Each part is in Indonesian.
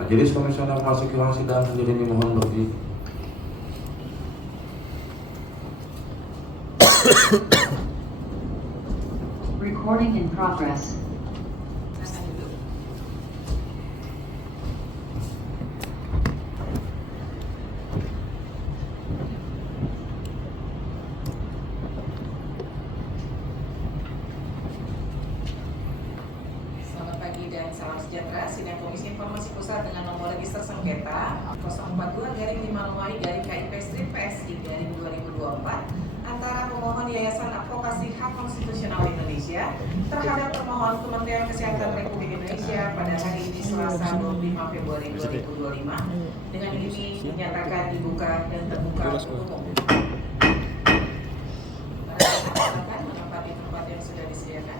Majelis Komisioner Persidangan Sidang sendiri dimohon berdiri. Recording in progress. Selamat pagi dan salam sejahtera. Sidang Komisi Informasi Pusat dengan nomor register sengketa 042-5-KIP-PSI-2024 antara pemohon Yayasan Advokasi Hak Konstitusional Indonesia terhadap termohon Kementerian Kesehatan Republik Indonesia pada hari ini Selasa 25 Februari 2025 dengan ini dinyatakan dibuka dan terbuka untuk umum. Silakan menempati tempat yang sudah disediakan.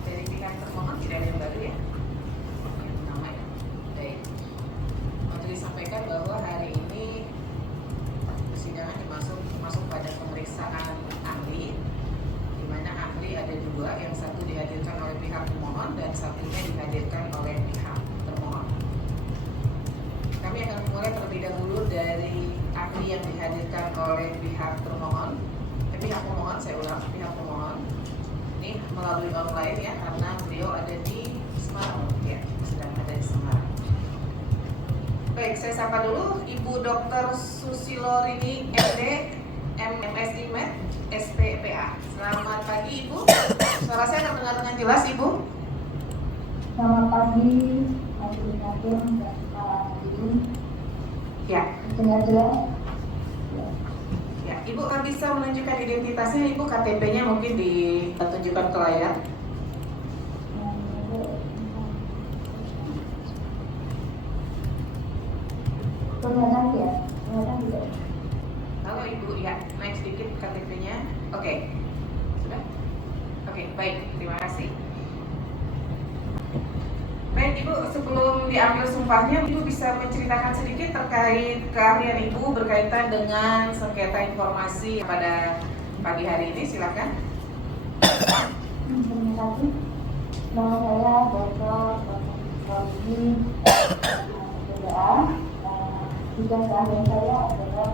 Dari pihak termohon tidak ada yang baru ya? Yang nama ya? Baik. Untuk disampaikan bahwa hari ini persidangan masuk pada pemeriksaan ahli, di mana ahli ada dua, yang satu dihadirkan oleh pihak pemohon dan satunya dihadirkan oleh pihak termohon. Kami akan mulai terlebih dahulu dari ahli yang dihadirkan oleh pihak termohon, pihak pemohon, saya ulang, pihak pemohon. Ini melalui online ya, karena beliau ada di Semarang, ya, sedang ada di Semarang. Baik, saya sapa dulu Ibu Dr. Susilorini MD, MSI Med, SPPA. Selamat pagi Ibu. Suara saya terdengar dengan jelas Ibu? Selamat pagi, Majelis Hakim dan para hadirin. Ya. Dengan jelas. Ya, Ibu kan bisa menunjukkan identitasnya, Ibu KTP-nya mungkin ditunjukkan ke layar. Kelihatan ya, kelihatan tidak. Halo Ibu, ya, naik sedikit KTP-nya. Oke, sudah? Oke, baik, terima kasih. Baik Ibu, sebelum diambil sumpahnya, Ibu bisa menceritakan sedikit terkait keahlian Ibu berkaitan dengan sengketa informasi pada pagi hari ini, silakan. Terima kasih. Nama saya Dr. Susilorini SPPA. Bidang keahlian saya adalah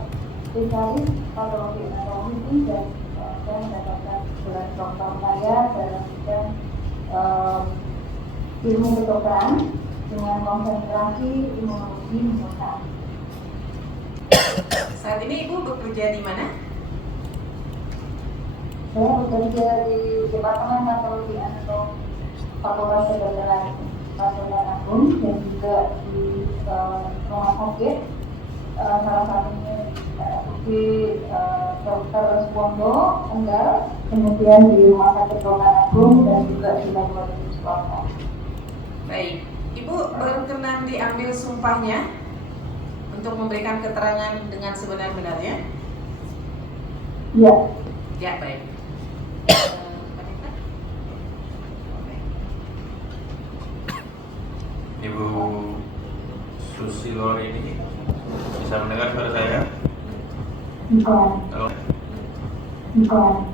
spesialis patologi anatomi dan saya mendapatkan gelar doktor saya dalam bidang ilmu kedokteran dengan konsentrasi imunologi neuroscience. Saat ini Ibu bekerja di mana? Saya bekerja di Departemen Patologi Anatomi Fakultas Kedokteran Pasar Agung dan juga di rumah sakit, salah satunya di Dr. Suwondo Kendal, kemudian di rumah sakit Pasar Agung dan juga di laboratorium swasta. Baik, Ibu berkenan diambil sumpahnya untuk memberikan keterangan dengan sebenar-benarnya? Ya. Ya, baik. Ibu Susilorini bisa mendengar suara saya? Bukan.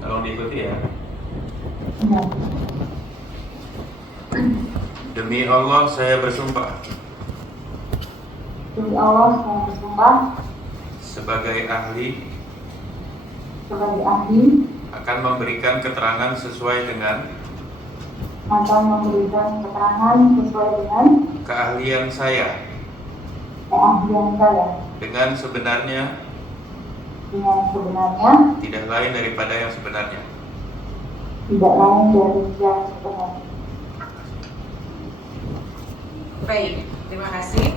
Tolong diikuti ya. Ya. Demi Allah saya bersumpah Demi Allah saya bersumpah sebagai ahli sebagai ahli akan memberikan keterangan sesuai dengan akan memberikan keterangan sesuai dengan keahlian saya keahlian saya dengan sebenarnya, tidak lain daripada yang sebenarnya. tidak lain dari yang sebenarnya. Baik, terima kasih.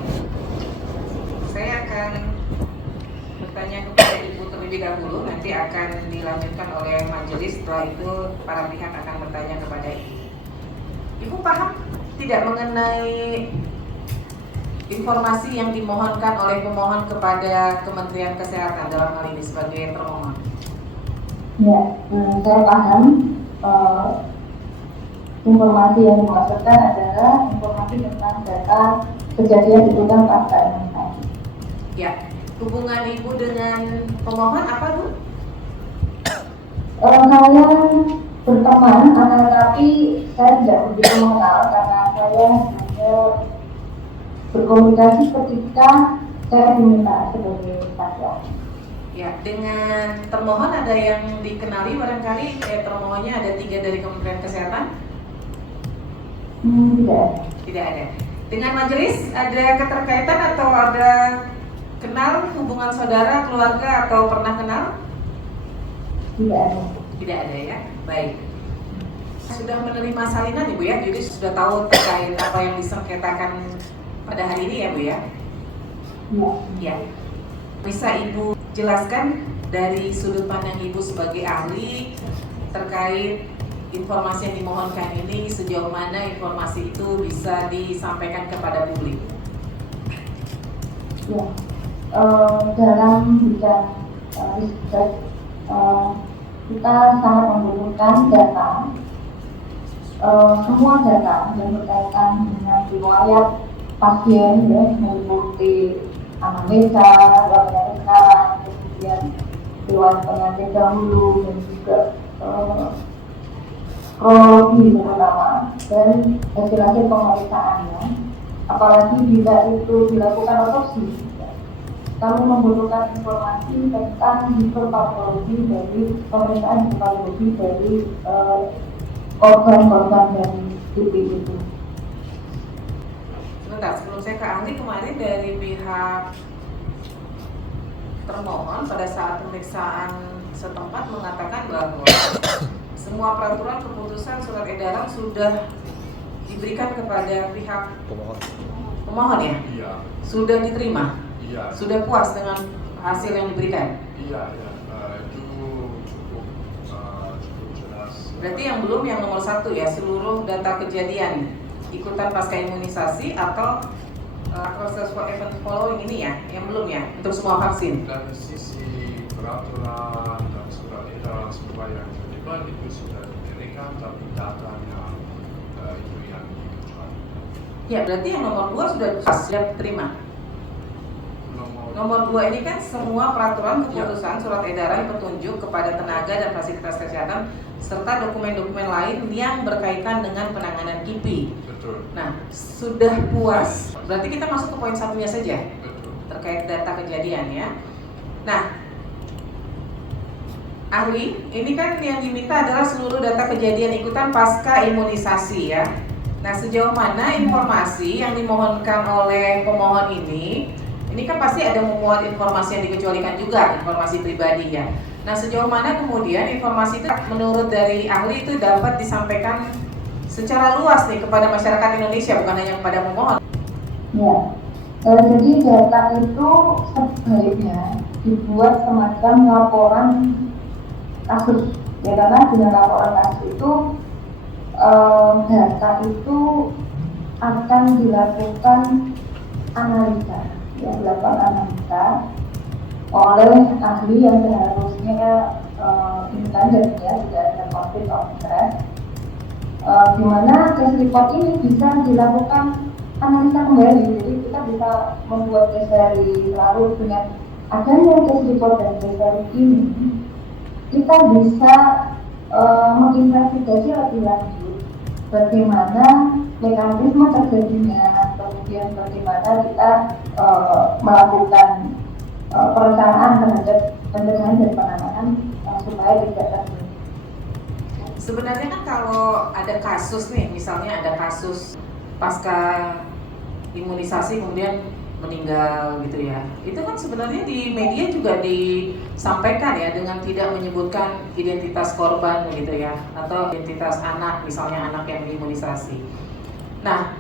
Saya akan bertanya kepada Ibu terlebih dahulu, nanti akan dilanjutkan oleh majelis. Setelah itu para pihak akan bertanya kepada Ibu. Ibu paham tidak mengenai informasi yang dimohonkan oleh pemohon kepada Kementerian Kesehatan dalam hal ini sebagai termohon? Ya, saya paham. Informasi yang dimaksudkan adalah informasi tentang data kejadian ikutan pasca imunisasi. Ya, hubungan Ibu dengan pemohon apa, Bu? Saya berteman, tapi saya tidak begitu mengenal karena saya hanya berkomunikasi ketika saya diminta sebagai saksi. Ya, dengan termohon ada yang dikenali barangkali, termohonnya ada 3 dari Kementerian Kesehatan? Tidak. Tidak ada. Dengan majelis ada keterkaitan atau ada kenal hubungan saudara, keluarga atau pernah kenal? Tidak ada. Tidak ada ya, baik. Sudah menerima salinan Ibu ya, jadi sudah tahu terkait apa yang disengketakan pada hari ini ya Bu ya? Iya. Ya. Bisa Ibu jelaskan dari sudut pandang Ibu sebagai ahli terkait informasi yang dimohonkan ini, sejauh mana informasi itu bisa disampaikan kepada publik? Ya. Dalam bidang riset kita sangat membutuhkan data, semua data yang berkaitan dengan riwayat pasien, ya, meliputi anamnesa, riwayat sekarang, kemudian riwayat penyakit dahulu dan juga kronologi terutama dan hasil-hasil pemeriksaannya. Apalagi bila itu dilakukan otopsi, kami membutuhkan informasi tentang histopatologi dari pemeriksaan histopatologi dari korban-korban dari TB itu. Sebentar, sebelum saya ke ahli, kemarin dari pihak termohon pada saat pemeriksaan setempat mengatakan bahwa semua peraturan, keputusan, surat edaran sudah diberikan kepada pihak pemohon ya? Iya. Sudah diterima? Iya. Sudah puas dengan hasil yang diberikan? Iya, iya. Itu cukup jelas. Berarti yang belum yang nomor 1 ya, seluruh data kejadian ikutan pasca imunisasi atau proses event following ini ya, yang belum ya, untuk semua vaksin? Dari sisi peraturan dan surat edaran semua yang terlibat itu sudah diberikan, tapi datanya itu yang dikecualikan. Ya, berarti yang nomor 2 sudah diterima. Nomor 2 ini kan semua peraturan, keputusan, surat edaran, petunjuk kepada tenaga dan fasilitas kesehatan serta dokumen-dokumen lain yang berkaitan dengan penanganan KIPI. Betul. Nah, sudah puas, berarti kita masuk ke poin 1-nya saja Betul. terkait data kejadian ya. Nah, ahli, ini kan yang diminta adalah seluruh data kejadian ikutan pasca imunisasi ya. Nah, sejauh mana informasi yang dimohonkan oleh pemohon ini kan pasti ada memuat informasi yang dikecualikan juga, informasi pribadi ya. Nah, sejauh mana kemudian informasi itu menurut dari ahli itu dapat disampaikan secara luas nih kepada masyarakat Indonesia, bukan hanya kepada pemohon? Ya, jadi data itu sebaiknya dibuat semacam laporan kasus, ya, karena dengan laporan kasus itu data itu akan dilakukan analisa, ya, dilakukan analisa oleh ahli yang seharusnya independen ya, tidak ada konflik of interest, di mana case report ini bisa dilakukan analisa kembali. Jadi kita bisa membuat case dari lalu dengan adanya case report dan case dari ini, kita bisa menginvestigasi lebih lanjut bagaimana mekanisme terjadinya, kemudian bagaimana kita melakukan perencanaan terhadap pencegahan dan penanganan supaya tidak terjadi. Sebenarnya kan kalau ada kasus nih, misalnya ada kasus pasca imunisasi kemudian meninggal gitu ya, itu kan sebenarnya di media juga disampaikan ya dengan tidak menyebutkan identitas korban gitu ya, atau identitas anak, misalnya anak yang diimunisasi. Nah,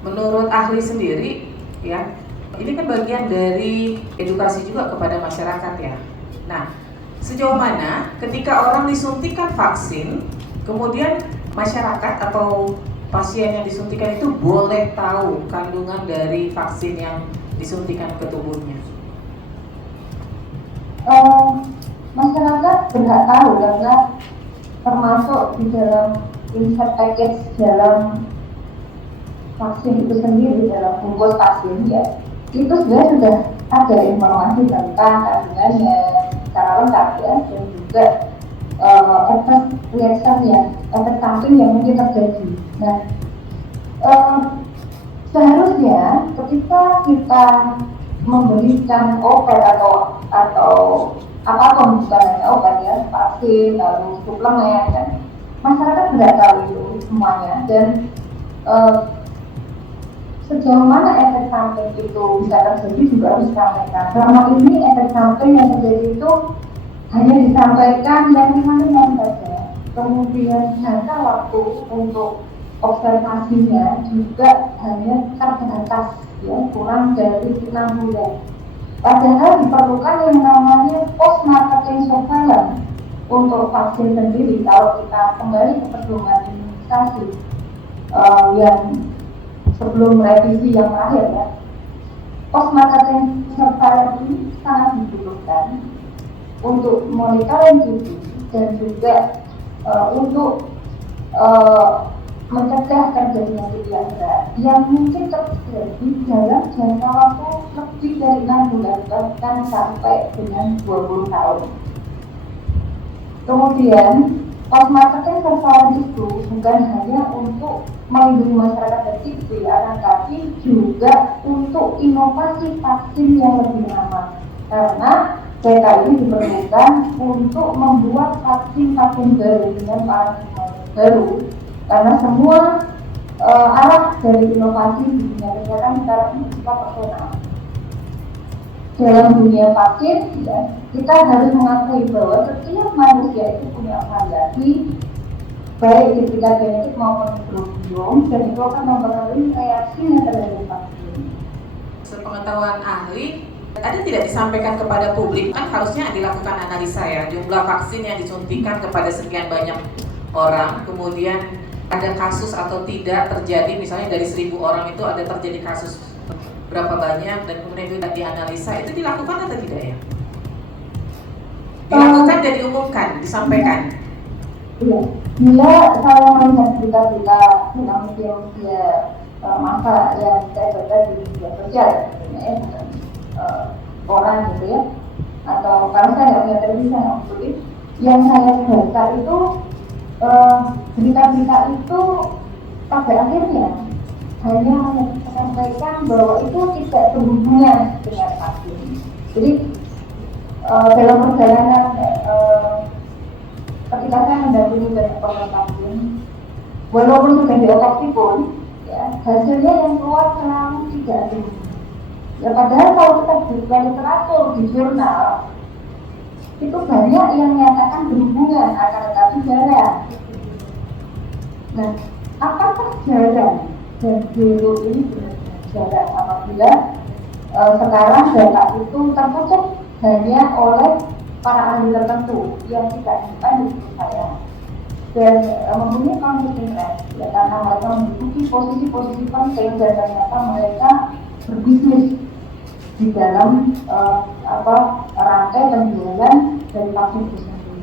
menurut ahli sendiri ya, ini kan bagian dari edukasi juga kepada masyarakat ya. Nah, sejauh mana ketika orang disuntikan vaksin, kemudian masyarakat atau pasien yang disuntikan itu boleh tahu kandungan dari vaksin yang disuntikan ke tubuhnya? Masyarakat berhak tahu karena termasuk di dalam insert package dalam vaksin itu sendiri, dalam bungkus vaksin ya, itu sebenarnya sudah ada informasi tentang kandungannya secara lengkap ya, dan juga efek efek samping yang mungkin terjadi. Nah, seharusnya ketika kita memberikan obat atau apapun, bukan hanya obat ya, vaksin lalu suplemen, dan masyarakat tidak tahu itu semuanya, dan sejauh mana efek samping itu bisa terjadi juga harus disampaikan. Selama ini efek samping yang terjadi itu hanya disampaikan yang ringan-ringan saja, kemudian jangka waktu untuk observasinya juga hanya terbatas ya, kurang dari 6 bulan. Padahal diperlukan yang namanya post marketing surveillance untuk vaksin sendiri. Kalau kita kembali ke pedoman imunisasi yang sebelum revisi yang terakhir ya, post marketing surveillance ini sangat dibutuhkan untuk monitoring diri dan juga untuk mencegah terjadinya gejala berat yang mungkin terjadi dalam jangka waktu lebih dari 6 bulan bahkan sampai dengan 20 tahun. Kemudian post marketing surveillance itu bukan hanya untuk melindungi masyarakat dari TB, tapi juga untuk inovasi vaksin yang lebih aman, karena data ini diperlukan untuk membuat vaksin baru dengan paradigma baru, karena semua arah dari inovasi di dunia kesehatan sekarang ini bersifat personal. Dalam dunia vaksin, ya, kita harus mengakui bahwa setiap manusia itu punya variasi, baik di tingkat genetik maupun mikrobiom, dan itu akan mempengaruhi reaksinya terhadap vaksin. Sepengetahuan ahli, tadi tidak disampaikan kepada publik, kan harusnya dilakukan analisa ya, jumlah vaksin yang disuntikan kepada sekian banyak orang, kemudian ada kasus atau tidak terjadi, misalnya dari 1.000 orang itu ada terjadi kasus berapa banyak, dan kemudian itu dianalisa, itu dilakukan atau tidak ya? Dilakukan dan diumumkan, disampaikan. Iya, bila saya melihat berita-berita tentang usia masa yang saya baca di media sosial, bukan orang gitu ya, atau kalau saya nggak punya televisi saya nggak, yang saya baca itu berita-berita itu pada akhirnya hanya menyampaikan bahwa itu tidak berhubungan dengan vaksin. Jadi dalam perjalanan ketika saya mendampingi banyak korban vaksin, walaupun sudah diotopsi pun, ya, hasilnya yang keluar selalu tidak ada. Ya, padahal kalau kita buka literatur di jurnal, itu banyak yang menyatakan berhubungan, akan tetapi jarang. Nah, apakah jarang dan dulu ini benar-benar jarang apabila sekarang data itu tertutup hanya oleh para ahli tertentu yang tidak independen menurut saya, dan mempunyai konflik interest ya, karena mereka menduduki posisi-posisi penting dan ternyata mereka berbisnis di dalam rantai penjualan dari vaksin itu sendiri.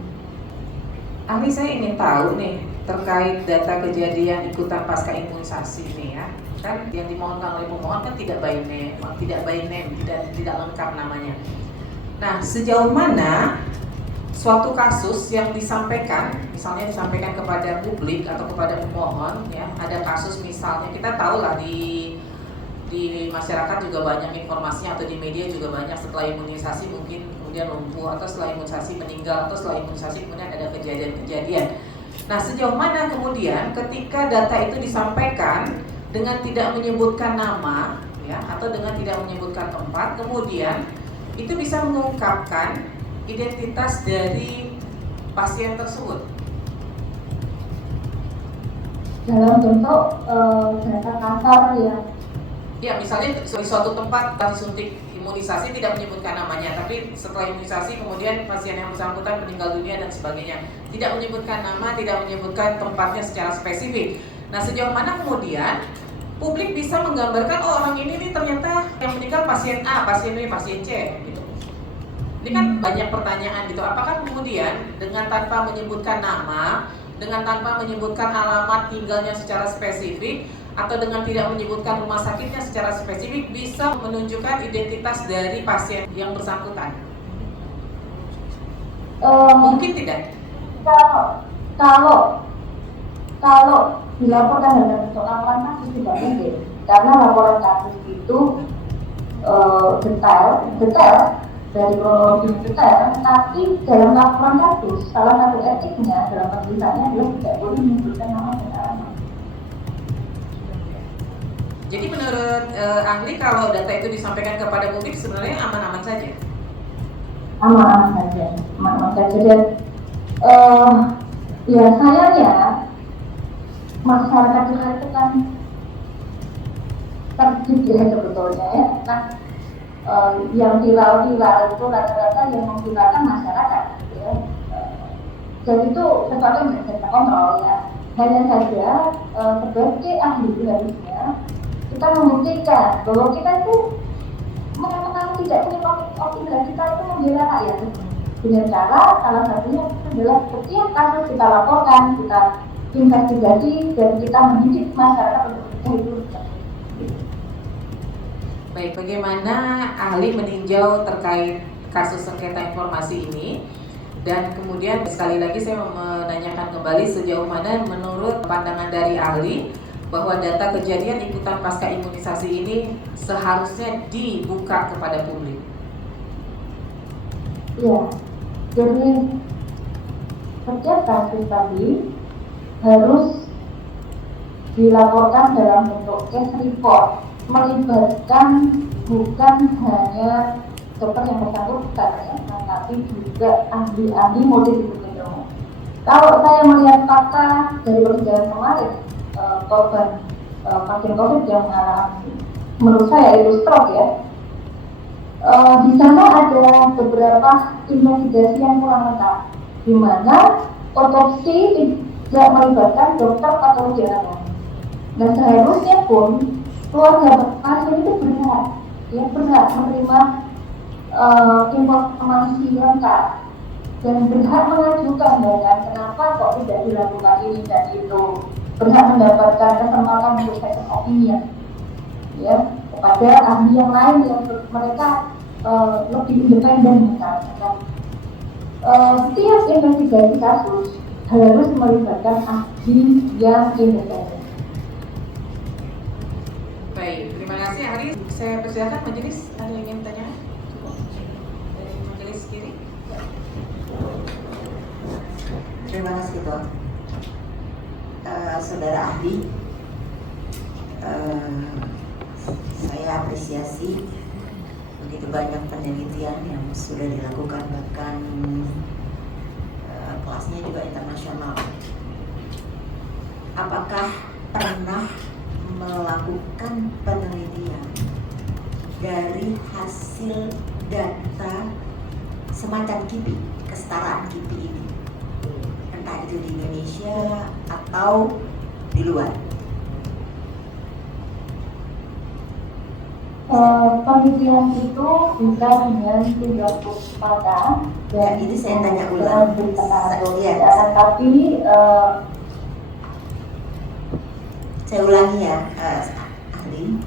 Ahli, saya ingin tahu nih terkait data kejadian ikutan pasca imunisasi ini ya, kan yang dimohonkan oleh pemohon kan tidak by name, tidak lengkap namanya. Nah, sejauh mana suatu kasus yang disampaikan, misalnya disampaikan kepada publik atau kepada pemohon, ya, ada kasus misalnya kita tahu lah di masyarakat juga banyak informasinya, atau di media juga banyak, setelah imunisasi mungkin kemudian lumpuh, atau setelah imunisasi meninggal, atau setelah imunisasi kemudian ada kejadian-kejadian. Nah, sejauh mana kemudian ketika data itu disampaikan dengan tidak menyebutkan nama, ya, atau dengan tidak menyebutkan tempat, kemudian itu bisa mengungkapkan identitas dari pasien tersebut dalam bentuk data kasar ya, misalnya di suatu tempat disuntik imunisasi tidak menyebutkan namanya, tapi setelah imunisasi kemudian pasien yang bersangkutan meninggal dunia dan sebagainya, tidak menyebutkan nama, tidak menyebutkan tempatnya secara spesifik. Nah, sejauh mana kemudian publik bisa menggambarkan, oh, orang ini nih ternyata yang meninggal pasien A, pasien B, pasien C gitu. Ini kan banyak pertanyaan gitu. Apakah kemudian dengan tanpa menyebutkan nama, dengan tanpa menyebutkan alamat tinggalnya secara spesifik, atau dengan tidak menyebutkan rumah sakitnya secara spesifik bisa menunjukkan identitas dari pasien yang bersangkutan? Mungkin tidak? Kalau dilaporkan dalam bentuk laporan kasus tidak mungkin, karena laporan kasus itu detail dari kronologi detail, tapi dalam laporan kasus salah satu etiknya dalam penulisannya adalah tidak boleh menyebutkan nama dan alamat. Jadi menurut ahli kalau data itu disampaikan kepada publik sebenarnya aman-aman saja? Aman-aman saja. Dan ya sayangnya masyarakat kita itu kan terdidik sebetulnya ya. Nah, yang viral itu rata-rata yang menggunakan masyarakat, ya. Jadi itu sesuatu yang bisa kita kontrol ya. Hanya saja sebagai ahli harusnya kita membuktikan bahwa kita itu mengenal tidak punya optimal kita itu membela rakyat dengan cara salah satunya adalah setiap kasus kita laporkan, kita investigasi dan kita mendidik masyarakat untuk itu. Baik, bagaimana ahli meninjau terkait kasus sengketa informasi ini? Dan kemudian sekali lagi saya menanyakan kembali sejauh mana menurut pandangan dari ahli bahwa data kejadian ikutan pasca imunisasi ini seharusnya dibuka kepada publik. Ya, jadi setiap kasus tadi harus dilaporkan dalam bentuk case report, melibatkan bukan hanya dokter yang bersangkutan ya, tapi juga ahli-ahli multidisipliner. Kalau saya melihat fakta dari persidangan kemarin, korban pasien COVID yang mengalami, menurut saya itu stroke ya. Di sana ada beberapa investigasi yang kurang lengkap, di mana otopsi tidak melibatkan dokter patologi anatomi. Dan seharusnya pun keluarga pasien itu berhak menerima informasi lengkap dan berhak mengajukan dengan kenapa kok tidak dilakukan ini dan itu, berhak mendapatkan kesempatan untuk second opinion ya kepada ahli yang lain yang mereka lebih independen misalnya. Setiap investigasi kasus harus melibatkan ahli yang independen. Baik, terima kasih ahli. Saya persilakan majelis, ada yang ingin bertanya? Dari majelis kiri. Terima kasih Dok. Saudara ahli, saya apresiasi begitu banyak penelitian yang sudah dilakukan, bahkan kelasnya juga internasional. Apakah pernah melakukan penelitian dari hasil data semacam KIPI, kesetaraan KIPI ini, entah itu di Indonesia atau di luar? Penelitian itu bisa dengan 30 kata dan ini saya tanya ulang. Tapi saya ulangi ya, ahli.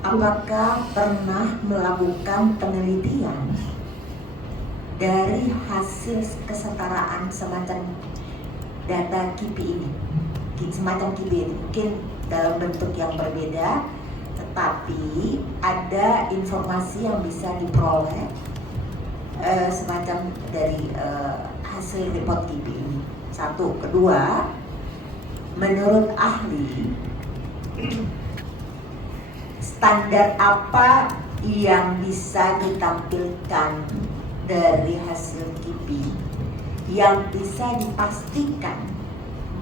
Apakah pernah melakukan penelitian dari hasil kesetaraan semacam data KIPI ini, semacam KIPI ini, mungkin dalam bentuk yang berbeda, tetapi ada informasi yang bisa diperoleh semacam dari hasil report KIPI ini. Satu, kedua, menurut ahli, standar apa yang bisa ditampilkan dari hasil KIPI yang bisa dipastikan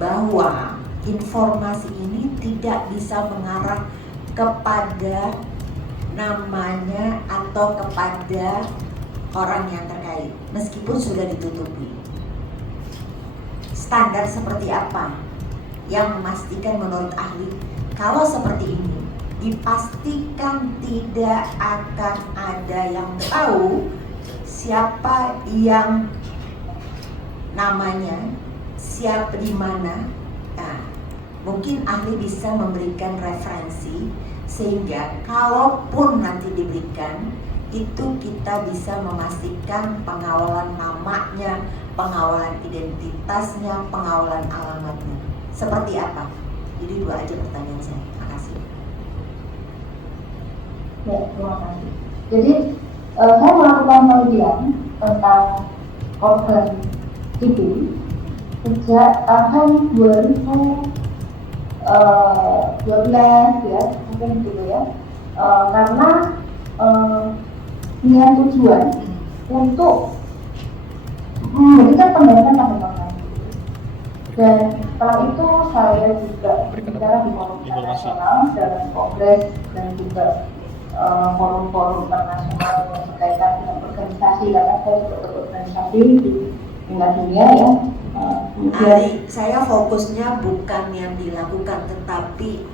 bahwa informasi ini tidak bisa mengarah kepada namanya atau kepada orang yang terkait meskipun sudah ditutupi? Standar seperti apa yang memastikan menurut ahli kalau seperti ini dipastikan tidak akan ada yang tahu siapa yang namanya, siapa di mana? Nah, Mungkin ahli bisa memberikan referensi sehingga kalaupun nanti diberikan, itu kita bisa memastikan pengawalan namanya, pengawalan identitasnya, pengawalan alamatnya. Seperti apa? Jadi 2 aja pertanyaan saya. Terima kasih. Ya, terima kasih. Jadi saya melakukan penelitian tentang korban itu sejak tahun 2012 ya, mungkin gitu ya. Karena dengan tujuan untuk memberikan pendampingan pada korban. Dan setelah itu saya juga bicara di forum internasional dalam kongres dan juga forum-forum internasional yang berkaitan dengan organisasi, karena saya juga berorganisasi di tingkat dunia ya. Ahli, saya fokusnya bukan yang dilakukan, tetapi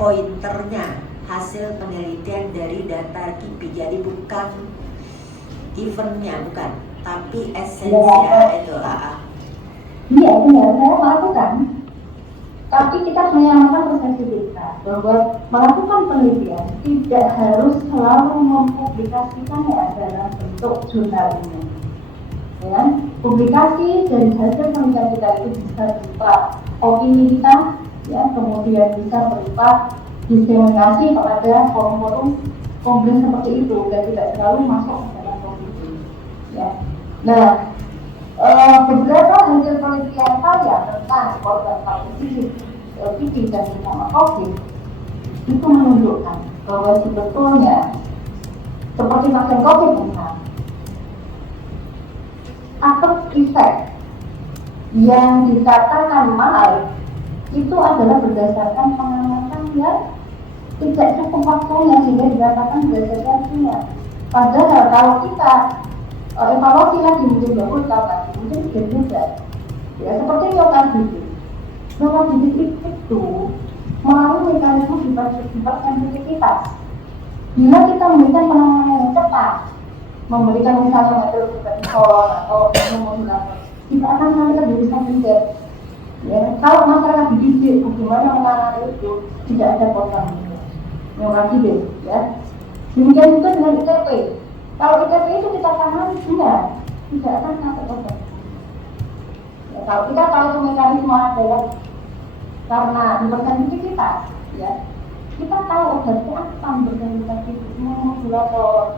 pointernya, hasil penelitian dari data KIPI. Jadi bukan eventnya, bukan, tapi esensinya itu. Iya benar, saya melakukan. Tapi kita menyamakan persepsi kita bahwa melakukan penelitian tidak harus selalu mempublikasikannya dalam bentuk jurnal ini. Ya, publikasi dari hasil penelitian kita itu bisa berupa opini kita, ya, kemudian bisa berupa diseminasi kepada forum-forum kongres seperti itu dan tidak selalu masuk ke dalam komisi. Ya. Nah, beberapa hasil penelitian saya tentang korban TB dan bersama COVID itu menunjukkan bahwa sebetulnya seperti vaksin COVID misalnya, after effect yang dikatakan mahal itu adalah berdasarkan pengamatan yang tidak cukup waktunya sehingga dikatakan berdasarkan dunia. Padahal kalau kita evaluasi lagi mungkin 20 tahun lagi, mungkin sudah beda. Ya, seperti lokalisasi itu melalui mekanisme sifat sensitivitas. Bila kita memberikan penanganan yang cepat, memberikan misalnya metode interventor atau imunomodulator, tidak akan sampai terjadi sensitivitas. Ya, kalau masyarakat dididik bagaimana menangani itu, tidak ada korban yang ya. Demikian juga dengan ITP. Kalau ITP itu kita tangani tidak akan sampai korban. Ya, kalau kita tahu itu mekanisme adalah karena hipersensitivitas, ya, kita tahu obatnya apa bersensitivitas itu, imunomodulator,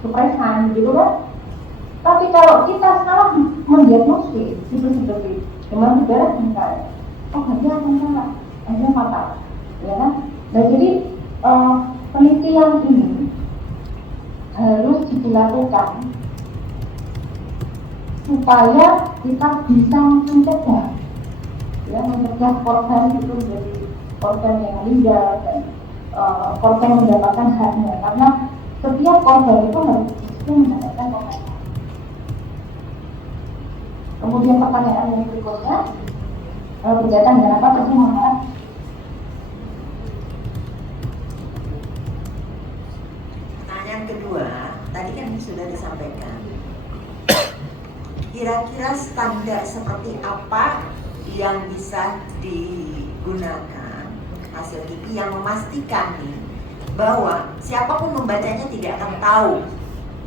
supresan, gitu kan. Tapi kalau kita salah mendiagnosis itu seperti demam berdarah misalnya, obatnya akan salah, akhirnya fatal, ya kan? Nah jadi penelitian ini harus dilakukan supaya kita bisa mencegah, ya, mencegah korban itu menjadi korban yang meninggal dan korban mendapatkan haknya, karena setiap korban itu harus mendapatkan kompensasi. Kemudian pertanyaan yang berikutnya berkaitan dengan apa persidangan? Pertanyaan kedua, tadi kan sudah disampaikan. Kira-kira standar seperti apa yang bisa digunakan hasil KIPI yang memastikan nih bahwa siapapun membacanya tidak akan tahu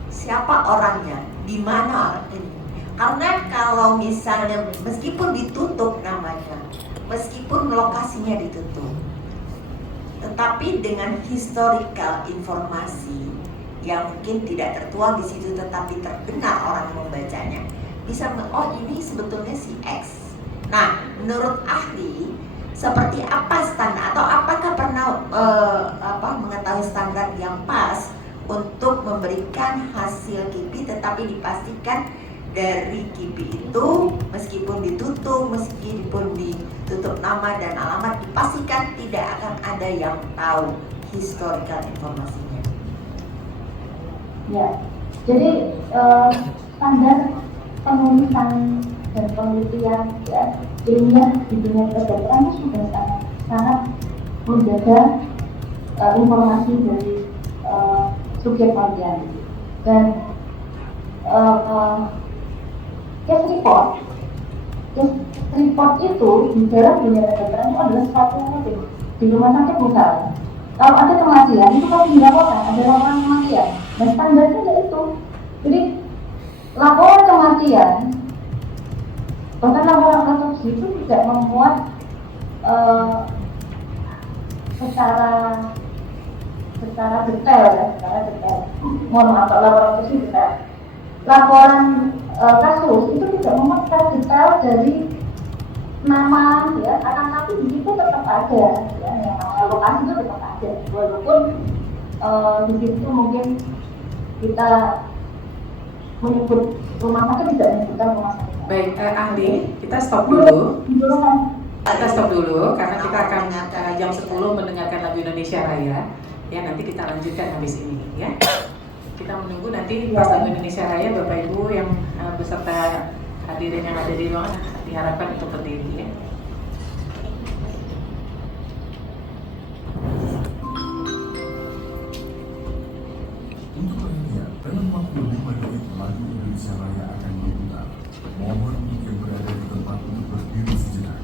siapa orangnya, di mana ini. Karena kalau misalnya meskipun ditutup namanya, meskipun lokasinya ditutup, tetapi dengan historical informasi yang mungkin tidak tertuang di situ tetapi terdengar orang yang membacanya, bisa oh ini sebetulnya si X. Nah, menurut ahli seperti apa standar atau apakah pernah mengetahui standar yang pas untuk memberikan hasil KIPI tetapi dipastikan dari KIPI itu meskipun ditutup nama dan alamat dipastikan tidak akan ada yang tahu historical informasinya. Ya, jadi standar penulisan dan penelitian, ya, ilmiah di dunia kedokteran itu sudah sangat menjaga informasi dari subjek penelitian dan case report Terus report itu di dalam dunia kedokteran itu adalah sesuatu yang penting. Di rumah sakit misalnya, kalau ada kematian itu pasti dilaporkan, ada laporan kematian. Dan standarnya yaitu, jadi laporan kematian, bahkan laporan autopsi itu tidak memuat secara detail ya, secara detail. Mohon maaf, laporan autopsi detail. Laporan kasus itu tidak memuat secara detail dari nama ya, akan tapi di situ tetap ada ya, yang namanya lokasi itu tetap ada, walaupun di situ mungkin kita menyebut rumah sakit tidak menyebutkan rumah sakit. Baik, ahli, kita stop dulu. Kita stop dulu karena kita akan jam 10 mendengarkan lagu Indonesia Raya. Ya, nanti kita lanjutkan habis ini ya. Kita menunggu nanti pas lagu Indonesia Raya, Bapak Ibu yang beserta hadirin yang ada di ruangan diharapkan untuk berdiri ya. Untuk panitia, dalam waktu 5 detik lagu Indonesia Raya akan diputar. Mohon yang berada di tempat untuk berdiri sejenak.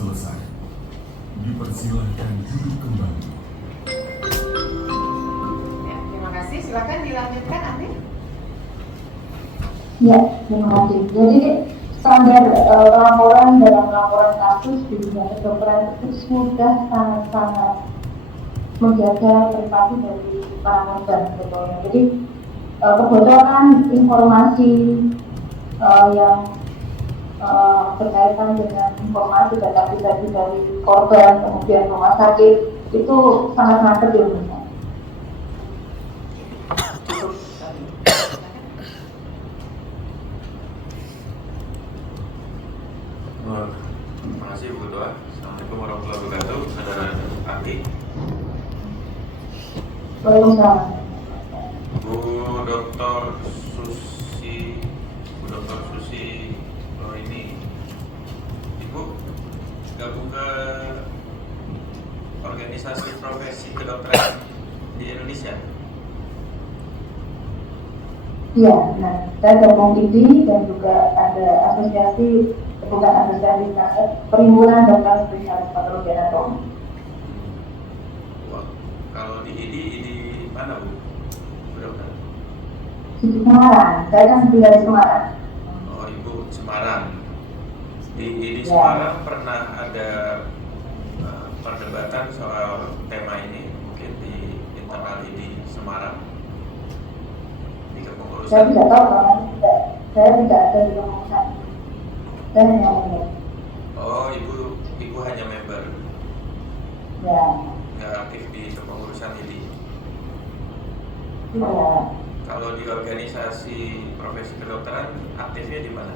Selesai. Dipersilahkan duduk kembali. Ya, terima kasih. Silakan dilanjutkan, ahli. Ya, terima kasih. Jadi standar laporan dalam laporan kasus di dunia kedokteran itu sudah sangat-sangat menjaga privasi dari para korban sebetulnya. Jadi kebocoran informasi yang berkaitan dengan informasi data pribadi dari korban kemudian rumah sakit itu sangat-sangat kecil. Terima kasih Bu Ketua. Assalamualaikum warahmatullahi wabarakatuh. Saudara ahli, Waalaikumsalam. Bu Dr. Susi ini, Ibu gabung ke organisasi profesi kedokteran di Indonesia. Iya, nah saya gabung IDI dan juga ada asosiasi, bukan asosiasi, perhimpunan dokter spesialis patologi anatomi. Wah, kalau di IDI mana Bu? Bu Dokter? Di Semarang, saya kan dari Semarang. Oh, Ibu Semarang. Di Ya. Semarang pernah ada perdebatan soal tema ini mungkin di internal IDI Semarang. Di Saya kepengurusan. tidak tahu karena saya tidak ada di kepengurusan. Saya hanya member. Oh, Ibu hanya member, Ya, nggak aktif di kepengurusan IDI. tidak. Kalau di organisasi profesi kedokteran aktifnya di mana?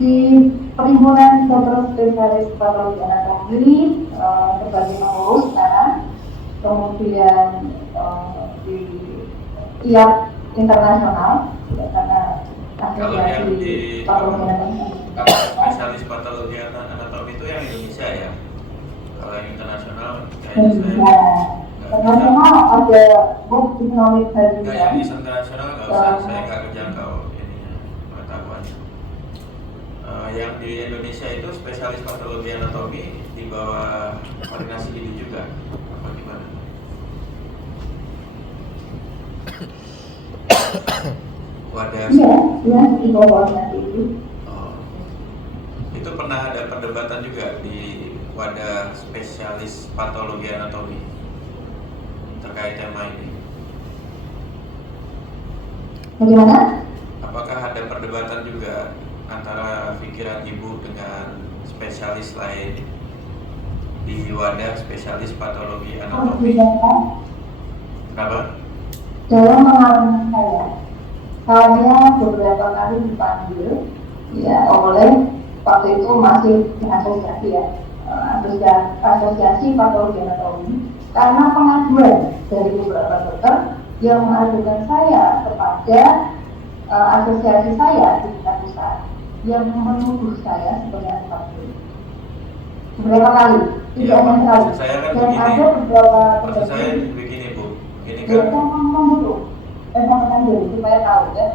di Perhimpunan Dokter Spesialis Patologi Anatomi sebagai pengurus sekarang, kemudian di tiap internasional ya, karena Kalau yang di patologi anatomi. kalau spesialis patologi anatomi itu yang Indonesia ya. Kalau yang internasional kayaknya saya Internasional ada World Economic Health enggak, yang internasional nggak usah, saya nggak kejangkau ininya pengetahuannya. Yang di Indonesia itu spesialis patologi anatomi di bawah koordinasi ini juga apa gimana? Wadah. Iya, di bawahnya itu. Oh. Itu pernah ada perdebatan juga di wadah spesialis patologi anatomi terkait tema ini. Bagaimana? Apakah ada perdebatan juga antara pikiran ibu dengan spesialis lain di wadah spesialis patologi anatomi? Kenapa? Dalam pengalaman saya beberapa kali dipanggil ya oleh waktu itu masih asosiasi ya, asosiasi patologi anatomi, karena pengaduan dari beberapa dokter yang mengadukan saya kepada asosiasi saya di tingkat pusat yang menuduh saya sebagai anti. Beberapa kali, tidak hanya sekali. Maksud saya kan Dan begini. ada beberapa Maksud saya begini Bu, ini ya, kan saya ngomong dulu, sampaikan dulu supaya tahu ya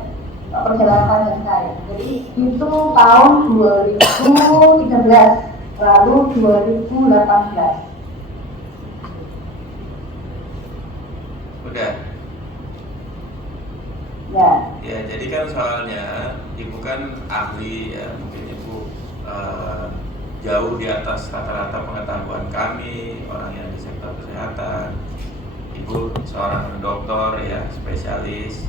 perjalanan panjang saya. Jadi itu tahun 2013, lalu 2018. udah. Ya, Ya, jadi kan soalnya ibu kan ahli ya, mungkin ibu jauh di atas rata-rata pengetahuan kami orang yang di sektor kesehatan. Ibu seorang dokter ya, spesialis.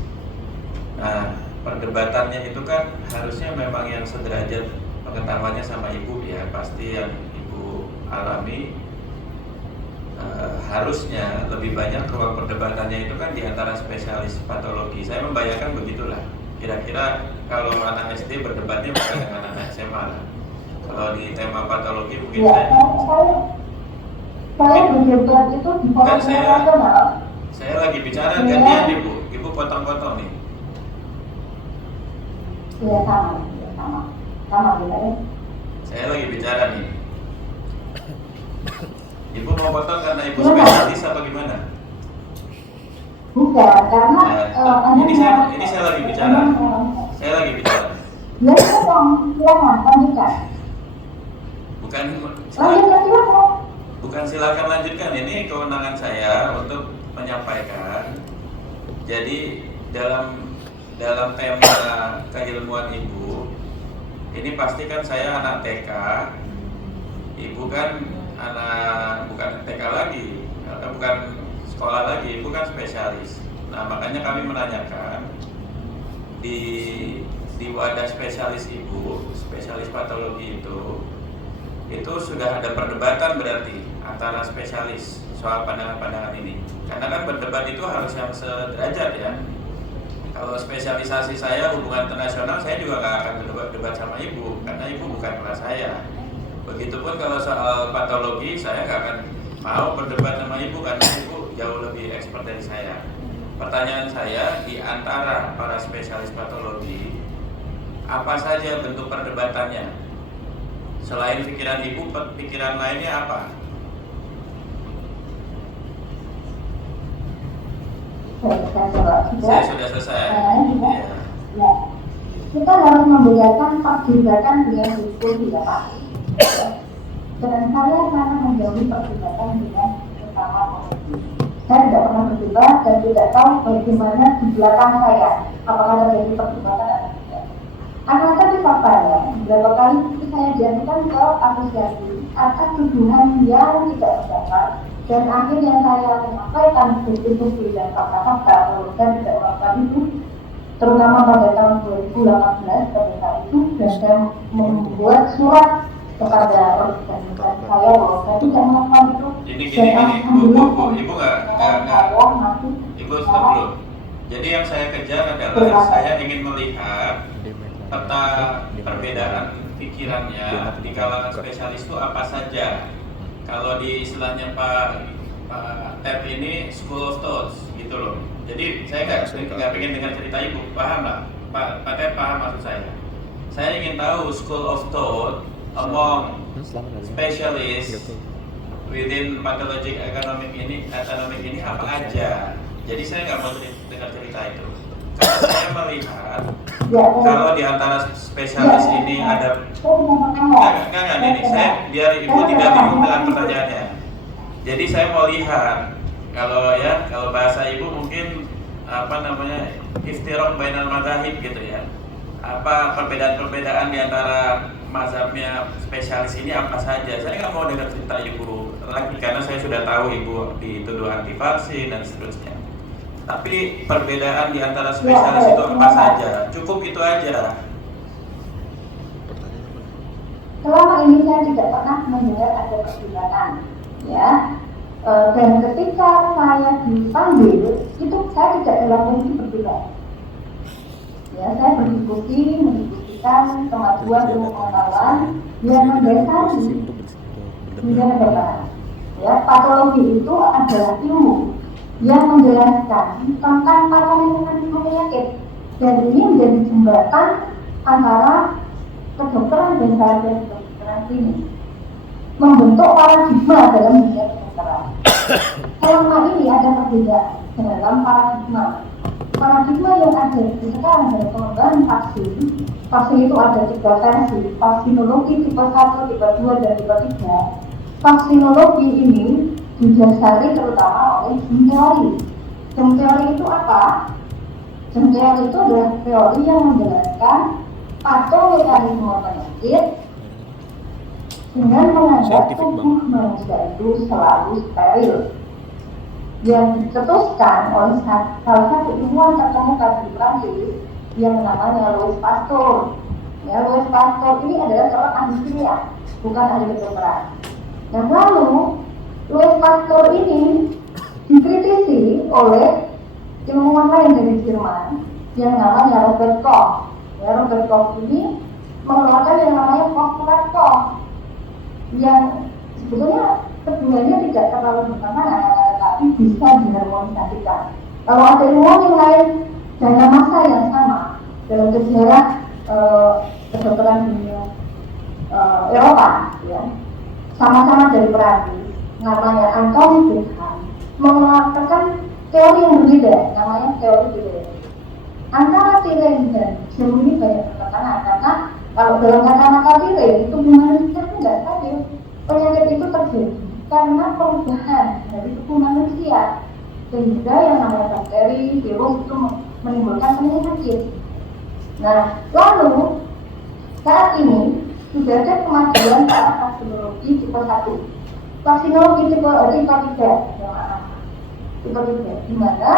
Nah, perdebatannya itu kan harusnya memang yang sederajat pengetahuannya sama ibu ya, pasti yang ibu alami. Harusnya lebih banyak ruang perdebatannya itu kan di antara spesialis patologi. Saya membayangkan begitulah. Kira-kira kalau anak SD berdebatnya bukan dengan anak SMA lah. Kalau di tema patologi mungkin ya saya berdebat itu di Kan forum saya- nasional. saya lagi bicara gantian ibu. Ibu potong-potong nih. Ya sama kita ya. Saya lagi bicara nih. Ibu mau potong karena ibu spesialis atau gimana? Bukan, karena Nah, ini saya lagi bicara. Saya lagi bicara. Ya itu dong, silakan lanjutkan. Bukan Silakan. bukan silakan lanjutkan, ini kewenangan saya untuk menyampaikan. Jadi dalam tema keilmuan ibu, ini pasti kan saya anak TK, ibu kan anak bukan TK lagi, bukan sekolah lagi, ibu kan spesialis. Nah makanya kami menanyakan di wadah spesialis ibu, spesialis patologi itu sudah ada perdebatan berarti antara spesialis soal pandangan-pandangan ini. Karena kan berdebat itu harus yang sederajat ya. Kalau spesialisasi saya hubungan internasional, saya juga nggak akan berdebat sama ibu, karena ibu bukan kelas saya. Begitupun kalau soal patologi, saya nggak akan mau berdebat sama ibu, karena ibu jauh lebih expert dari saya. Pertanyaan saya, di antara para spesialis patologi, apa saja bentuk perdebatannya? Selain pikiran ibu, pikiran lainnya apa? Saya sudah selesai. Ya. Ya, kita harus membedakan perdebatan dengan diskusi ya Pak. Dan saya sangat menjauhi perdebatan dengan sesama politik. Saya tidak pernah berdebat dan tidak tahu bagaimana di belakang saya apakah terjadi perdebatan atau tidak. Akan tetapi faktanya, beberapa kali saya diajukan ke asosiasi atas tuduhan yang tidak berdasar, dan akhirnya saya menyampaikan bukti-bukti dan fakta-fakta dan tidak melakukan itu, terutama pada tahun 2018 pada saat itu, dan saya membuat surat kepada organisasi saya bahwa saya tidak melakukan itu. Gini, Bu, ibu nggak, ibu stop dulu. Jadi yang saya kejar adalah saya ingin melihat peta perbedaan pikirannya di kalangan spesialis itu apa saja. Kalau di istilahnya Pak Ted ini school of thoughts gitu loh. Jadi saya nggak pengen dengar cerita Ibu, paham lah? Pak Ted paham maksud saya. Saya ingin tahu school of thought among specialist within pathologic economic ini apa aja. Jadi saya nggak mau dengar cerita itu. Karena saya melihat kalau di antara spesialis ini ada enggak ini saya biar Ibu tidak bingung dengan pertanyaannya. Jadi saya mau lihat kalau bahasa Ibu mungkin iftiraq bainal madzahib gitu ya. Apa perbedaan-perbedaan di antara mazhabnya spesialis ini apa saja. Saya nggak mau dengar cerita Ibu lagi karena saya sudah tahu Ibu dituduh anti vaksin dan seterusnya. Tapi perbedaan di antara spesialis itu apa saja? Cukup itu aja. Selama ini saya tidak pernah mendengar ada perdebatan, ya. Dan ketika saya dipanggil, itu saya tidak dalam posisi berdebat. Ya, saya mendiskusikan kemajuan ilmu pengetahuan yang mendasari dunia kedokteran. Ya, patologi itu adalah ilmu yang menjelaskan tentang patologi penyakit, dan ini menjadi jembatan antara kedokteran dan sains kedokteran klinis, membentuk paradigma dalam dunia kedokteran. Selama ini ada perbedaan dalam paradigma yang ada di sekarang dari pengembangan vaksin. Vaksin itu ada 3 versi, vaksinologi tipe 1, tipe 2, dan tipe 3. Vaksinologi ini didasari terutama oleh Jim teori. Jim teori itu apa? Jim teori itu adalah teori yang menjelaskan patomekanisme penyakit dengan menganggap tubuh manusia itu selalu steril. Yang dicetuskan oleh salah satu ilmuwan terkemuka di Prancis yang namanya Louis Pasteur. Ya, Louis Pasteur ini adalah seorang ahli kimia, bukan ahli kedokteran. Dan lalu Louis Pasteur ini dikritisi oleh ilmuwan lain dari Jerman yang namanya Robert Koch. Ya, Robert Koch ini mengeluarkan yang namanya postulat Koch yang sebetulnya keduanya tidak terlalu bertentangan, tapi bisa diharmonisasikan. Kalau ada ilmuwan yang lain dalam masa yang sama dalam sejarah kedokteran dunia Eropa, ya, sama-sama dari Perancis, namanya Anthony Beckham, mengeluarkan teori yang berbeda, namanya teori Tillet. Antara Tillet dan Jim ini banyak pertentangan, karena kalau dalam kacamata Tillet itu manusia itu tidak stabil. Penyakit itu terjadi karena perubahan dari tubuh manusia, sehingga yang namanya bakteri, virus itu menimbulkan penyakit. Nah, lalu saat ini sudah ada kemajuan para vaksinologi tipe 1, vaksinologi tipe 3, di mana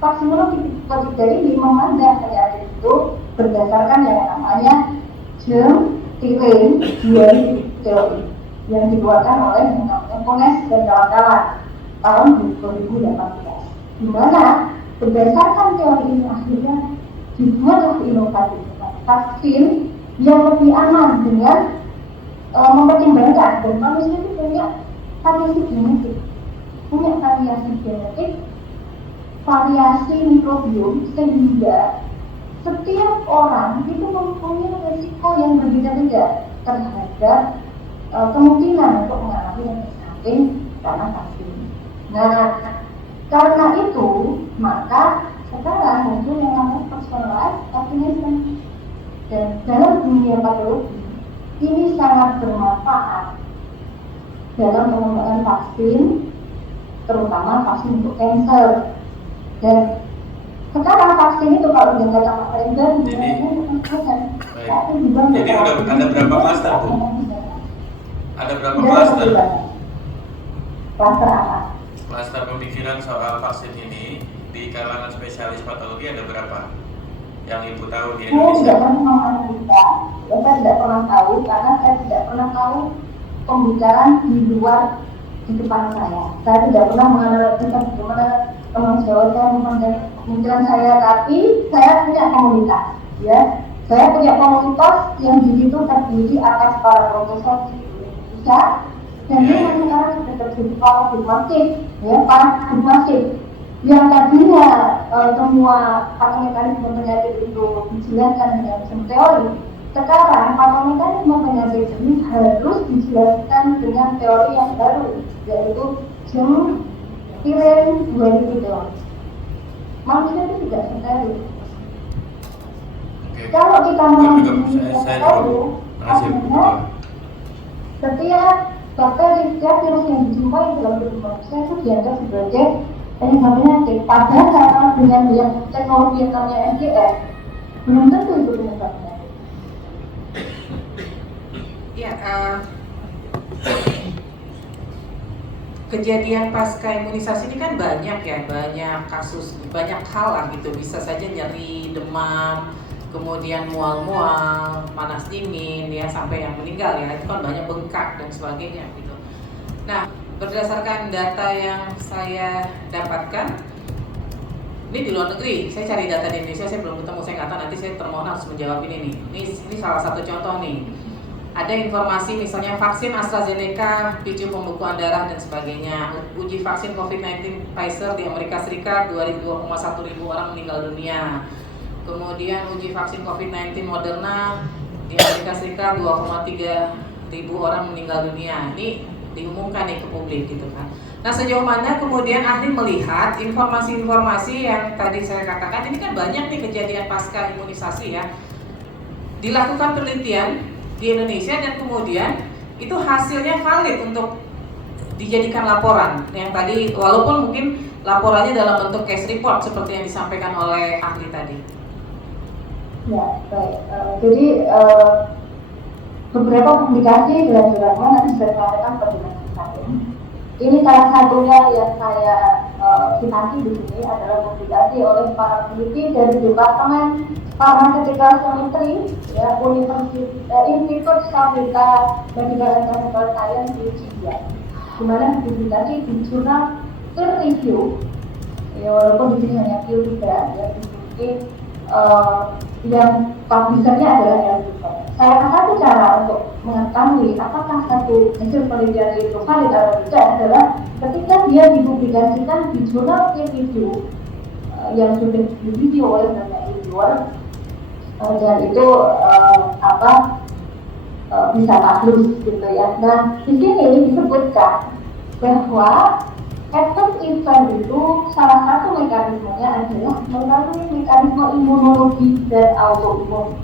vaksinologi tipe 3 ini memandang penyakit itu berdasarkan yang namanya Jim Tillet teori yang dikeluarkan oleh Kones dan kawan-kawan tahun 2018, di mana berdasarkan teori ini akhirnya dibuatlah inovasi vaksin yang lebih aman dengan mempertimbangkan dan manusia itu punya variasi genetik, variasi mikrobiom, sehingga setiap orang itu mempunyai risiko yang berbeda-beda terhadap kemungkinan untuk mengalami efek samping karena vaksin. Nah, karena itu maka sekarang muncul yang namanya personalized vaccination, dan dalam dunia patologi ini sangat bermanfaat dalam pengembangan vaksin, terutama vaksin untuk kanker. Dan sekarang vaksin itu kalau dengan kacamata rentgen jadi ada berapa klaster Bu? Ada berapa klaster? Klaster apa? Klaster pemikiran soal vaksin ini di kalangan spesialis patologi ada berapa? Yang Ibu tahu di Saya Indonesia? tidak pernah menganalisa, saya tidak pernah tahu karena saya tidak pernah tahu pembicaraan di luar di depan saya. Saya tidak pernah menganalisa bagaimana teman sejawat saya memandang pemikiran saya, tapi saya punya komunitas, ya. Saya punya komunitas yang di situ terdiri atas para profesor di Indonesia, dan ini sekarang sudah terjadi paradigma masif, ya, paradigma masif. Yang tadinya semua mekanisme penyakit itu dijelaskan dengan teori, sekarang mekanisme penyakit ini harus dijelaskan dengan teori yang baru, yaitu Gem-Tiren duality theory. Manusia itu tidak steril. Kalau kita setiap bakteri, setiap virus yang dijumpai dalam tubuh manusia itu dianggap sebagai penyakit. Padahal dengan yang teknologi yang namanya NGS, belum tentu itu penyebabnya. Ya, kejadian pasca imunisasi ini kan banyak ya, banyak kasus, banyak hal lah gitu. Bisa saja nyeri, demam, kemudian mual-mual, panas dingin, ya sampai yang meninggal ya, itu kan banyak bengkak dan sebagainya gitu. Nah, berdasarkan data yang saya dapatkan, ini di luar negeri, saya cari data di Indonesia, saya belum ketemu, saya nggak tahu, nanti saya termohon harus menjawab ini nih. Ini salah satu contoh nih. Ada informasi misalnya vaksin AstraZeneca picu pembekuan darah dan sebagainya. Uji vaksin COVID-19 Pfizer di Amerika Serikat 2,1 ribu orang meninggal dunia. Kemudian uji vaksin COVID-19 Moderna di Amerika Serikat 2,3 ribu orang meninggal dunia. Ini diumumkan nih ke publik gitu kan. Nah, sejauh mana kemudian ahli melihat informasi-informasi yang tadi saya katakan, ini kan banyak nih kejadian pasca imunisasi ya. Dilakukan penelitian di Indonesia dan kemudian itu hasilnya valid untuk dijadikan laporan. Yang tadi walaupun mungkin laporannya dalam bentuk case report seperti yang disampaikan oleh ahli tadi. Ya, baik. Jadi beberapa publikasi dalam jurnal nanti sudah disampaikan publikasi. Ini salah satunya yang saya citasi di sini adalah publikasi oleh para peneliti dari Departemen Pharmaceutical Chemistry, ya, Institut Salvita Medical and Chemical Science di India, di mana publikasi di jurnal Peer Review, ya, walaupun di sini hanya peer juga, ya, ini yang publishernya adalah LPP. Salah satu cara untuk mengetahui apakah satu hasil penelitian itu valid atau tidak adalah ketika dia dipublikasikan di jurnal peer review yang sudah direview oleh banyak reviewer, dan itu bisa publish gitu ya. Nah, di sini disebutkan bahwa efek event itu salah satu mekanismenya adalah melalui mekanisme imunologi dan autoimun.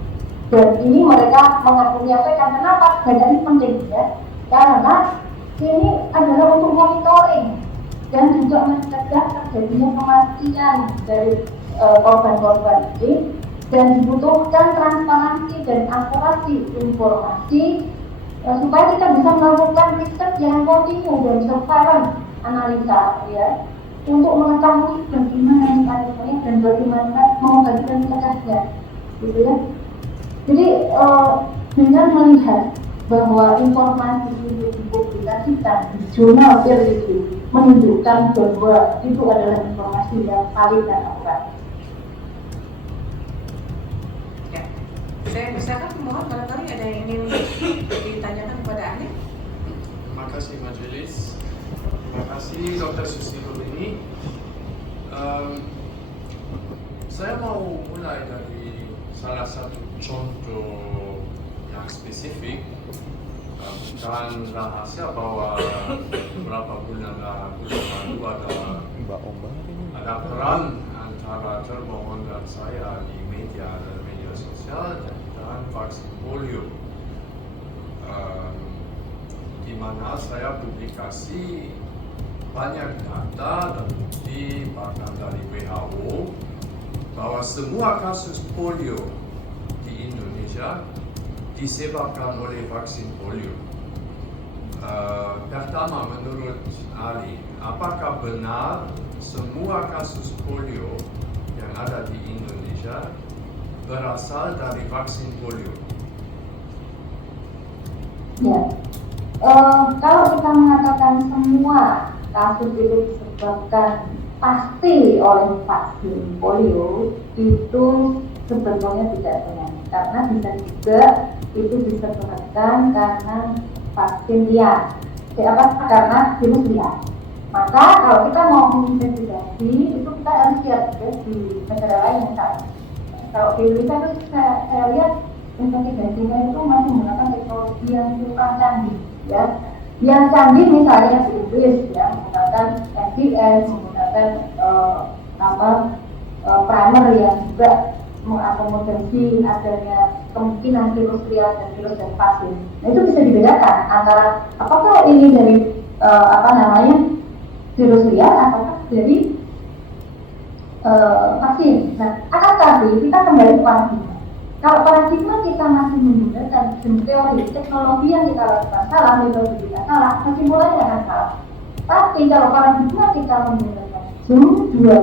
Dan ini mereka menyampaikan kenapa data ini penting ya, karena ini adalah untuk monitoring dan juga mencegah terjadinya kematian dari korban-korban ini, dan dibutuhkan transparansi dan akurasi informasi supaya kita bisa melakukan riset yang kontinu dan surveillance analisa ya, untuk mengetahui bagaimana mekanismenya dan bagaimana mengobati mencegahnya gitu ya. Jadi dengan melihat bahwa informasi itu dipublikasikan di jurnal peer review menunjukkan bahwa itu adalah informasi yang valid dan akurat. Ya, saya misalkan mohon barangkali ada yang ingin ditanyakan kepada ahli. Terima kasih majelis. Terima kasih Dr. Susilo ini. Saya mau mulai dari salah satu contoh yang spesifik, dan rahasia bahwa beberapa bulan lalu ada peran antara termohon dan saya di media sosial dan vaksin polio, di mana saya publikasi banyak data dan bukti bahkan dari WHO bahwa semua kasus polio di Indonesia disebabkan oleh vaksin polio. Pertama, menurut ahli, apakah benar semua kasus polio yang ada di Indonesia berasal dari vaksin polio? Ya, kalau kita mengatakan semua kasus itu disebabkan pasti oleh vaksin polio, itu sebetulnya tidak benar. karena bisa juga itu disebabkan karena vaksin liar, karena virus liar. Maka kalau kita mau menginvestigasi itu kita harus lihat ya, di negara lain yang sama. Kalau di Indonesia itu saya lihat investigasinya itu masih menggunakan teknologi yang kurang canggih ya. Yang canggih misalnya di Inggris ya, menggunakan FDS, menggunakan primer yang juga mengakomodasi adanya kemungkinan virus liar dan virus dan vaksin. Nah itu bisa dibedakan antara apakah ini dari virus liar ataukah dari vaksin. Nah akan tapi kita kembali ke paradigma. Kalau paradigma kita masih menggunakan teori teknologi yang kita lakukan salah, metode kita salah, kesimpulannya akan salah. Tapi kalau paradigma kita menggunakan zoom nilai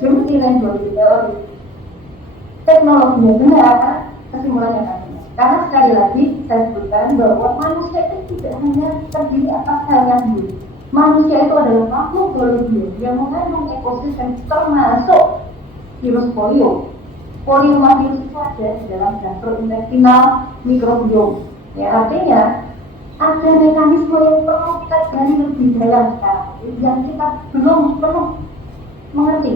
duality teori, teknologinya benar, kesimpulannya akan benar. Karena sekali lagi saya sebutkan bahwa manusia itu tidak hanya terdiri atas hal yang dulu. Manusia itu adalah makhluk biologi yang mengandung ekosistem termasuk virus polio. Poliomavirus itu ada di dalam gastrointestinal mikrobiom. Ya, artinya ada mekanisme yang perlu kita gali lebih dalam sekarang, yang kita belum penuh mengerti.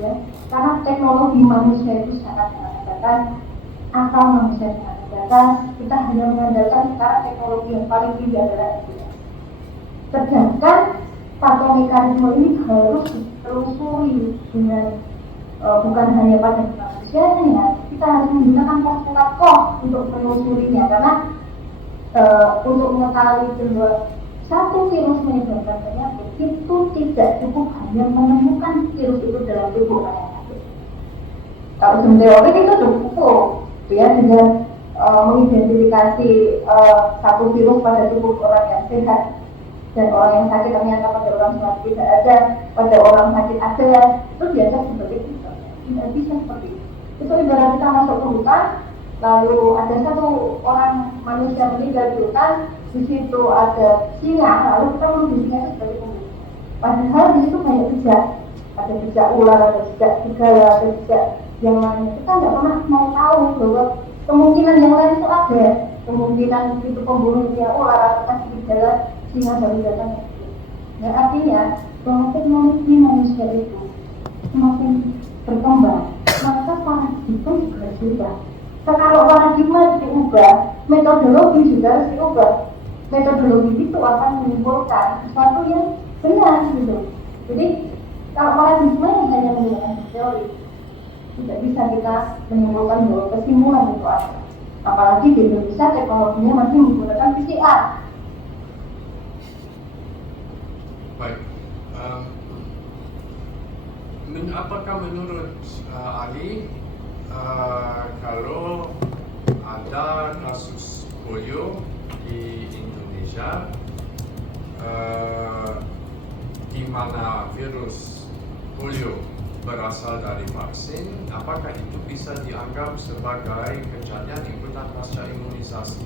Ya, karena teknologi manusia itu sangat terbatas, akal manusia sangat terbatas. Kita hanya mengandalkan sekarang teknologi yang paling tinggi adalah FDS. Sedangkan patomekanisme ini harus ditelusuri dengan bukan hanya pada manusianya, kita harus menggunakan postulat Koch untuk menelusurinya, karena untuk mengetahui bahwa satu virus menyebabkan penyakit itu tidak cukup hanya menemukan virus itu dalam tubuh orang yang sakit. Kalau teori itu cukup ya, dengan mengidentifikasi satu virus pada tubuh orang yang sehat dan orang yang sakit ternyata pada orang sehat tidak ada, pada orang sakit ada, itu biasa seperti itu. Tidak bisa seperti itu. Itu ibarat kita masuk ke hutan, lalu ada satu orang manusia meninggal di hutan, di situ ada singa, lalu kita menuju singa itu sebagai pembunuh. Padahal di situ banyak jejak, ada jejak ular, ada jejak serigala, ada jejak yang lain. Kita nggak pernah mau tahu bahwa kemungkinan yang lain itu ada, kemungkinan itu pembunuh dia ular atau serigala, singa baru datang. Nah artinya bahwa teknologi manusia itu semakin berkembang, maka paradigma juga harus diubah. Kalau paradigma diubah, metodologi juga harus diubah. Metodologi itu akan menimbulkan sesuatu yang benar gitu. Jadi kalau paradigma yang hanya menggunakan teori, tidak bisa kita menimbulkan bahwa kesimpulan itu ada. Apalagi di Indonesia teknologinya masih menggunakan PCR. Baik. Apakah menurut Ali kalau ada kasus polio di Indonesia di mana virus polio berasal dari vaksin, apakah itu bisa dianggap sebagai kejadian ikutan pasca imunisasi?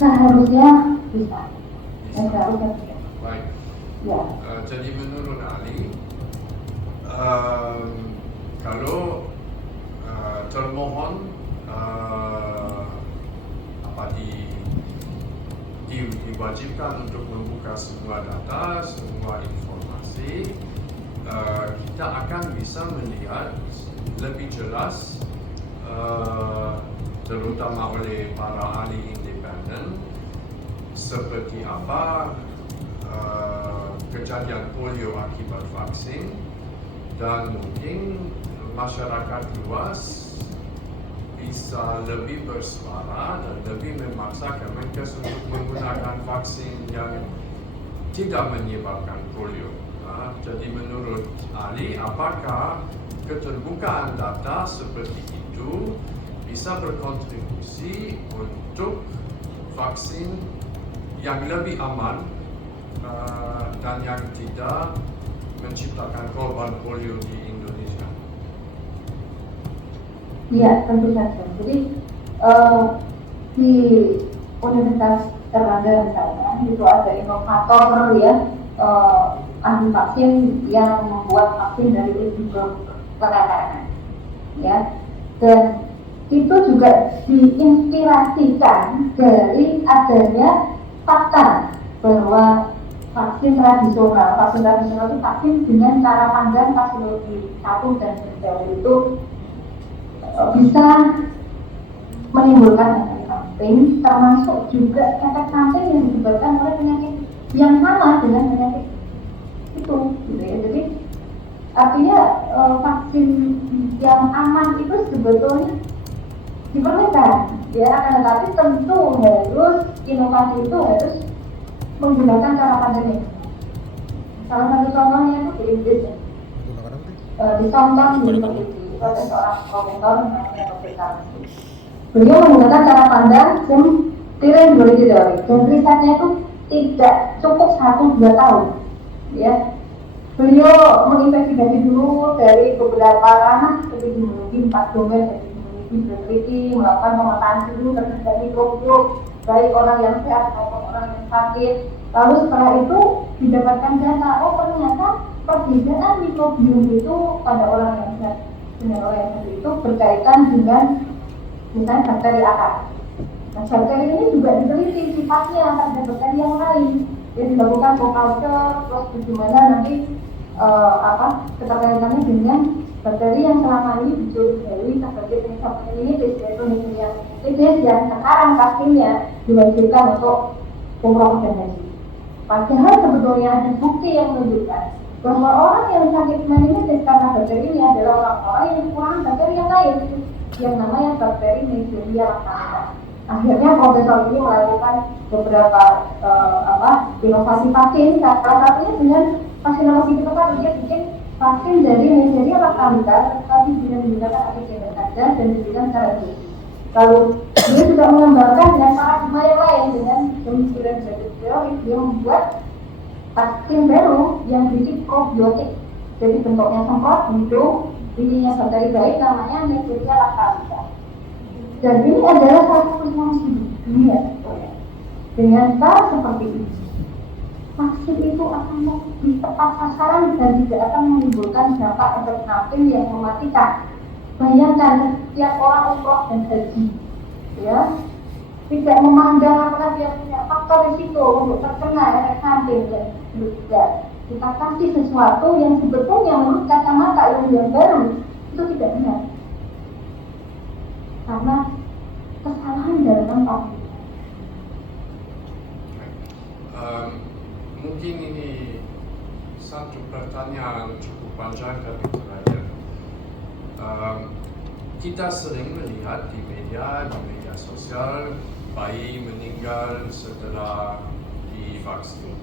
Seharusnya bisa. Seharusnya bisa. Baik. Ya. Jadi menurut Ali, kalau termohon diwajibkan untuk membuka semua data, semua informasi, kita akan bisa melihat lebih jelas, terutama oleh para ahli independen, seperti apa kejadian polio akibat vaksin, dan mungkin masyarakat luas bisa lebih bersuara dan lebih memaksa Kemenkes untuk menggunakan vaksin yang tidak menyebabkan polio. Jadi menurut Ali, apakah keterbukaan data seperti itu bisa berkontribusi untuk vaksin yang lebih aman dan yang tidak menciptakan korban polio di Indonesia? Iya, tentu saja. Jadi di Universitas Erlangga misalnya itu ada inovator ya, ahli vaksin yang membuat vaksin dari indigo kelekaran. ya. Dan itu juga diinspirasikan dari adanya fakta bahwa vaksin tradisional itu vaksin dengan cara pandang vaksinasi 1 dan sejauh itu bisa menimbulkan efek samping, termasuk juga efek samping yang disebabkan oleh penyakit yang sama dengan penyakit itu, gitu ya. Jadi artinya vaksin yang aman itu sebetulnya diperlukan, ya. Akan tetapi tentu harus inovasi itu harus menggunakan cara pandang yang salah satu contohnya itu di Inggris, ya. Dicontoh di University, ada seorang profesor namanya Dr. Beliau menggunakan cara pandang Tiren Teori, dan risetnya itu tidak cukup 1-2 tahun, ya. Beliau menginvestigasi dulu dari beberapa ranah epidemiologi 4 domain epidemiologi, berteliti, melakukan pemetaan dulu terhadap mikrobiom baik orang yang sehat maupun orang yang sakit. Lalu setelah itu didapatkan data, oh ternyata perbedaan mikrobiom itu pada orang yang sehat dengan orang yang sakit itu berkaitan dengan misalnya bakteri akar. Nah, bakteri ini juga diteliti sifatnya terhadap bakteri yang lain. Jadi dilakukan co-culture, terus bagaimana nanti keterkaitannya dengan bakteri yang selama ini dicurigai sebagai penyebab meningitis, yaitu Neisseria meningitis yang sekarang vaksinnya diwajibkan untuk pemropaganasi. Padahal sebetulnya ada bukti yang menunjukkan bahwa orang yang sakit meningitis karena bakteri ini adalah orang-orang yang kekurangan bakteri yang lain, yang namanya bakteri Neisseria lactata. Akhirnya profesor ini melakukan beberapa inovasi vaksin, salah satunya dengan vaksinologi ketupat. Dia bikin vaksin dari Neisseria lactata, tapi dengan menggunakan APC saja dan diberikan secara dosis. Lalu dia juga mengembangkan dengan paradigma yang lain dengan pemikiran teori. Dia membuat vaksin baru yang berisi probiotik. Jadi bentuknya semprot, hidung, isinya bakteri baik, namanya Neisseria lactata. Dan ini adalah satu solusi dunia, dengan cara seperti ini. Vaksin itu akan lebih tepat sasaran dan tidak akan menimbulkan dampak efek samping yang mematikan. Bayangkan setiap orang umroh dan haji, ya, tidak memandang apakah dia punya faktor risiko untuk terkena efek samping dan tidak. Kita kasih sesuatu yang sebetulnya menurut kacamata yang baru itu tidak benar. Karena kesalahan dalam vaksin. Mungkin ini satu pertanyaan cukup panjang tapi terakhir. Kita sering melihat di media sosial bayi meninggal setelah divaksin.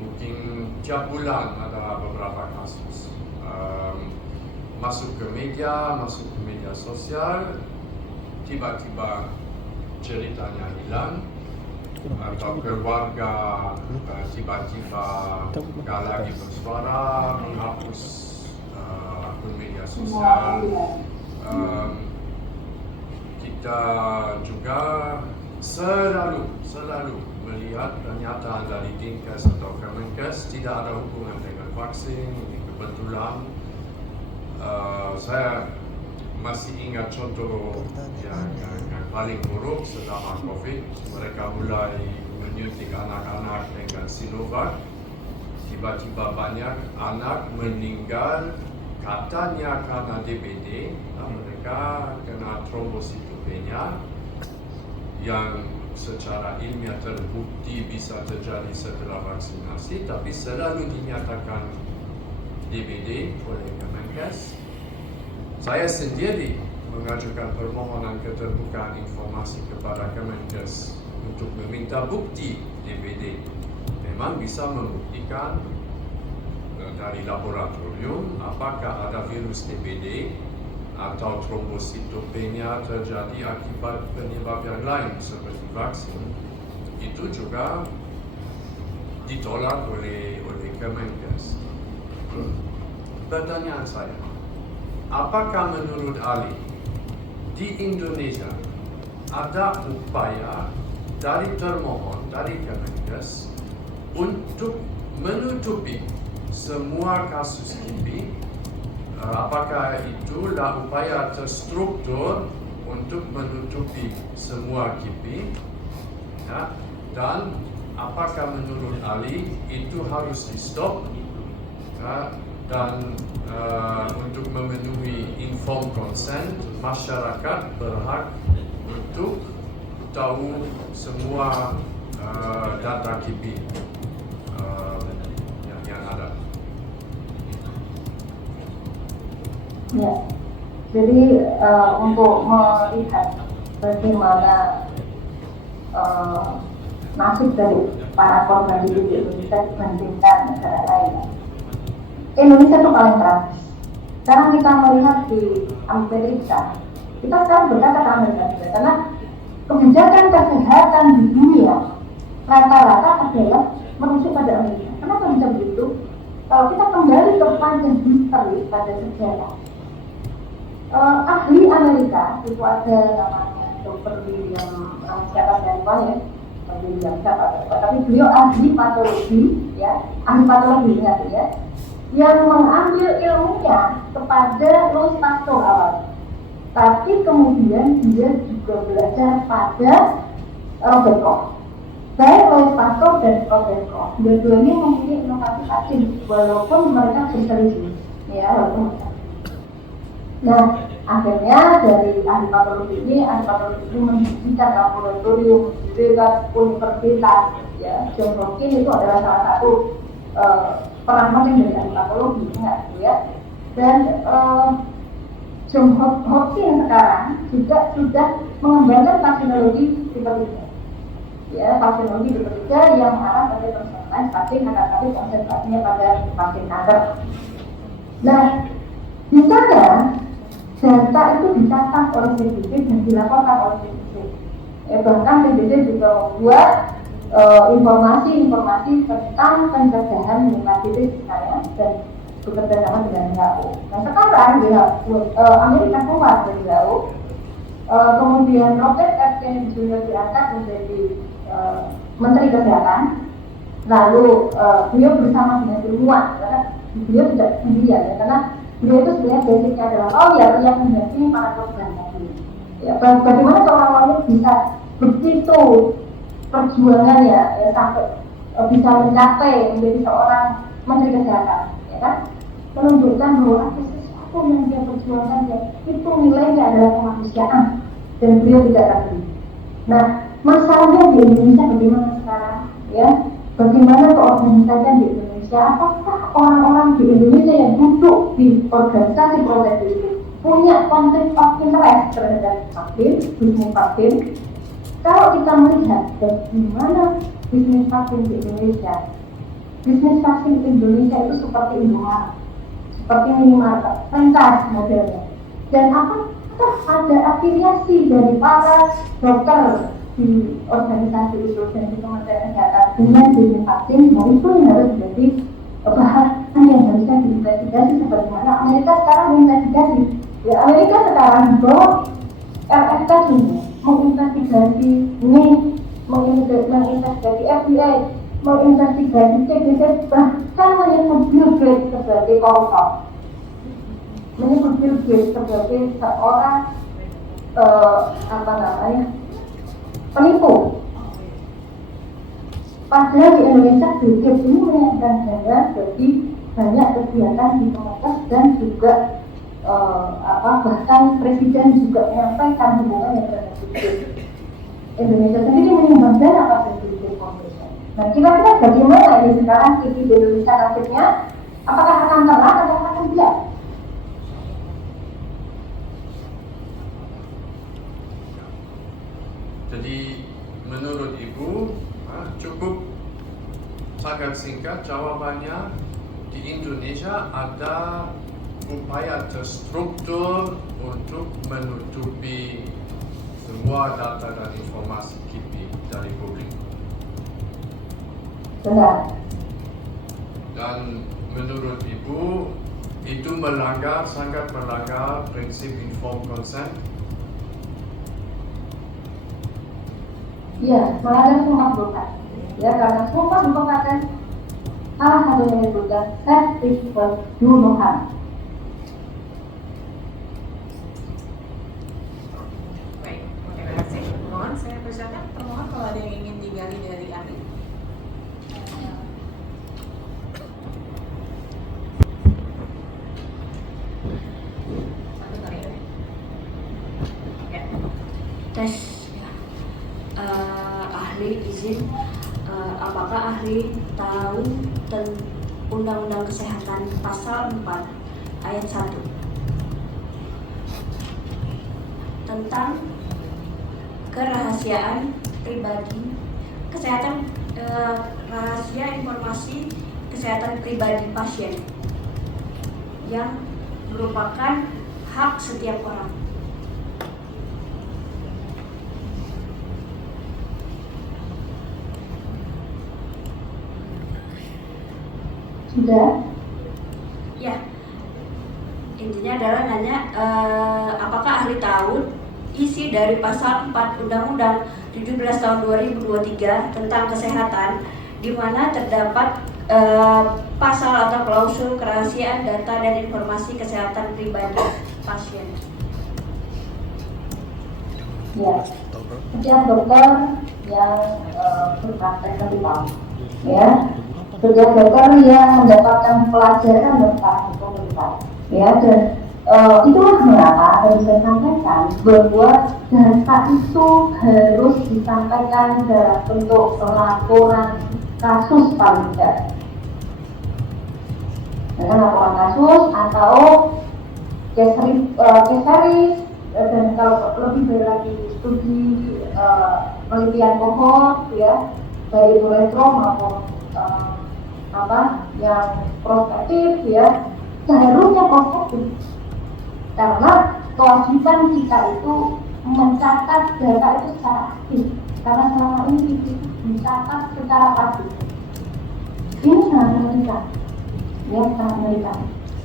Mungkin tiap bulan ada beberapa kasus. Masuk ke media sosial, tiba-tiba ceritanya hilang, atau keluarga tiba-tiba gak lagi bersuara, menghapus akun media sosial. Kita juga selalu melihat pernyataan dari Dinkes atau Kemenkes tidak ada hubungan dengan vaksin. Ini kebetulan. Saya masih ingat contoh yang paling buruk selama COVID. Mereka mulai menyuntik anak-anak dengan Sinovac. Tiba-tiba banyak anak meninggal katanya karena DBD. Mereka kena trombositopenia yang secara ilmiah terbukti bisa terjadi setelah vaksinasi, tapi selalu dinyatakan DBD oleh Kemenkes. Saya sendiri mengajukan permohonan keterbukaan informasi kepada Kemenkes untuk meminta bukti DBD. Memang bisa membuktikan dari laboratorium apakah ada virus DBD atau trombositopenia terjadi akibat penyebab yang lain seperti vaksin. Itu juga ditolak oleh Kemenkes. Pertanyaan saya, apakah menurut Ali di Indonesia ada upaya dari termohon, dari Kemenkes untuk menutupi semua kasus ini apakah itulah upaya terstruktur untuk menutupi semua KIP, ya, dan apakah menurut Ali itu harus di stop, ya, dan untuk memenuhi informed consent, masyarakat berhak untuk tahu semua data KIP yang ada. Ya, jadi untuk melihat bagaimana nasib dari para korban di Indonesia dibandingkan negara lain, Indonesia itu paling tragis. Sekarang kita melihat di Amerika, kita sekarang berkata ke Amerika juga, karena kebijakan kesehatan di dunia rata-rata adalah merujuk pada Amerika. Kenapa bisa begitu? Kalau kita kembali ke panjang history pada sejarah, ahli Amerika itu ada namanya Dr. William tapi beliau ahli patologi, ya, ahli patologi ya, yang mengambil ilmunya kepada Louis Pasteur awal. Tapi kemudian dia juga belajar pada Robert Koch. Baik Louis Pasteur dan Robert Koch, dua-duanya mempunyai inovasi vaksin walaupun mereka berselisih, ya, walaupun. Nah, akhirnya dari ahli patologi ini mendirikan laboratorium di universitas, ya. John Hopkins itu adalah salah satu peran penting dari ahli patologi, ya. Dan John Hopkins sekarang juga sudah mengembangkan vaksinologi tipe 3, ya, vaksinologi tipe 3 yang mengarah pada personalized vaksin, tapi konsentrasinya pada vaksin kanker. Nah, di sana data itu dicatat oleh CDC dan dilaporkan oleh CDC. Bahkan CDC juga membuat informasi-informasi tentang pencegahan hepatitis dan bekerja sama dengan WHO. Nah sekarang Amerika keluar dari WHO, kemudian Robert F. Kennedy Jr. diangkat menjadi Menteri Kesehatan. Lalu beliau bersama dengan ilmuwan, karena beliau tidak sendirian, ya, karena beliau itu sebenarnya basicnya adalah lawyer yang mendampingi para korban tadi. Ya, bagaimana seorang lawyer bisa begitu perjuangannya, ya, sampai bisa mencapai menjadi seorang Menteri Kesehatan, ya kan? Menunjukkan bahwa ada sesuatu yang dia perjuangkan, ya, itu nilainya adalah kemanusiaan dan beliau tidak ragu. Nah, masalahnya di Indonesia bagaimana sekarang, ya? Bagaimana keorganisasian di Indonesia? Apakah orang-orang di Indonesia yang duduk di organisasi profesi itu punya konflik of interest terhadap vaksin, bisnis vaksin? Kalau kita melihat bagaimana bisnis vaksin di Indonesia, bisnis vaksin di Indonesia itu seperti Indomaret, seperti minimarket, franchise modelnya. Dan apakah ada afiliasi dari para dokter di organisasi itu dan di Kementerian Kesehatan dengan bisnis vaksin? Nah itu yang harus menjadi bahan yang harusnya diinvestigasi, sebagaimana Amerika sekarang menginvestigasi. Ya, Amerika sekarang di bawah RFK ini menginvestigasi NIH, menginvestigasi FBI, menginvestigasi CDC, bahkan menyebut Bill Gates sebagai koruptor, menyebut Bill Gates sebagai seorang penipu. Padahal di Indonesia Bill Gates ini menyiapkan dana bagi banyak kegiatan di Kemenkes dan juga bahkan presiden juga menyampaikan hubungannya terhadap Bill Gates. Indonesia sendiri menyumbang dana pada Bill Gates Foundation. Nah, kira-kira bagaimana ini sekarang di Indonesia nasibnya? Apakah akan terang atau akan tidak? Jadi menurut Ibu cukup sangat singkat jawabannya, di Indonesia ada upaya terstruktur untuk menutupi semua data dan informasi KIP dari publik. Benar. Dan menurut Ibu itu sangat melanggar prinsip informed consent. Iya, melanggar Sumpah Hipokrat. Ya, karena Sumpah Hipokrat salah satunya menyebutkan self is do no harm. tes ya. Ahli izin, apakah ahli tahu Undang-Undang Kesehatan pasal 4 ayat 1 tentang kerahasiaan pribadi kesehatan, rahasia informasi kesehatan pribadi pasien yang merupakan hak setiap orang. Sudah? Ya, intinya adalah nanya apakah ahli tahu isi dari pasal 4 Undang-Undang 17 tahun 2023 tentang kesehatan, di mana terdapat pasal atau klausul kerahasiaan data dan informasi kesehatan pribadi pasien. Ya, setiap dokter yang berpraktek lebih tahu, ya, setiap dokter yang mendapatkan pelajaran tentang hukum privat, ya, dan itulah mengapa harus saya sampaikan bahwa data itu harus disampaikan dalam bentuk laporan kasus paling tidak, dengan laporan kasus atau case series, dan kalau lebih baik lagi studi penelitian kohort, ya, baik itu retro maupun yang prospektif, ya, seharusnya prospektif, karena kewajiban kita itu mencatat data itu secara aktif, karena selama ini itu dicatat secara pasif. Ini sangat mengerikan, ya, sangat mengerikan.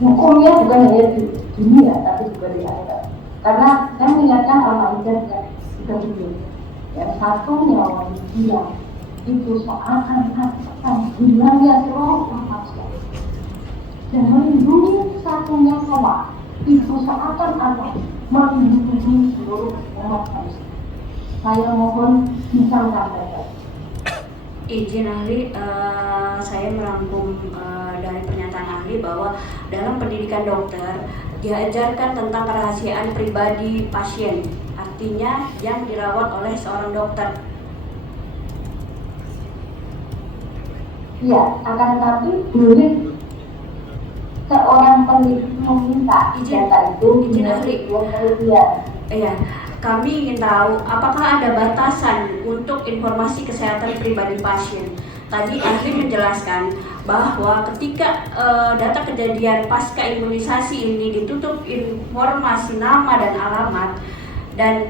Hukumnya bukan hanya di dunia tapi juga di akhirat. Karena saya mengingatkan Al-Maidah 37, yang satu nyawa hilang itu seakan-akan hilangnya seluruh manusia, dan melindungi satu nyawa itu seakan-akan melindungi seluruh umat manusia. Saya mohon bisa menyampaikan. Izin ahli, saya merangkum dari pernyataan ahli bahwa dalam pendidikan dokter diajarkan tentang kerahasiaan pribadi pasien, artinya yang dirawat oleh seorang dokter. Iya, akan tetapi boleh seorang peneliti meminta data itu izin ahli. Penelitian. Iya, kami ingin tahu apakah ada batasan untuk informasi kesehatan pribadi pasien. Tadi ahli menjelaskan bahwa ketika data kejadian pasca imunisasi ini ditutup informasi nama dan alamat dan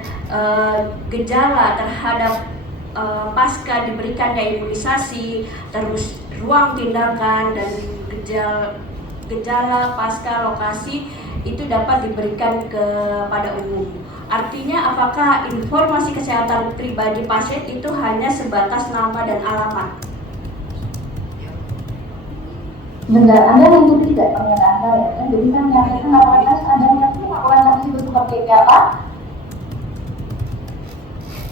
gejala terhadap pasca diberikannya imunisasi, terus ruang tindakan dan gejala pasca lokasi itu dapat diberikan kepada umum. Artinya apakah informasi kesehatan pribadi pasien itu hanya sebatas nama dan alamat? Benar, Anda mengikuti tidak pernyataan saya, kan? Jadi saya menyampaikan laporan kasus, Anda mengerti laporan kasus itu seperti apa?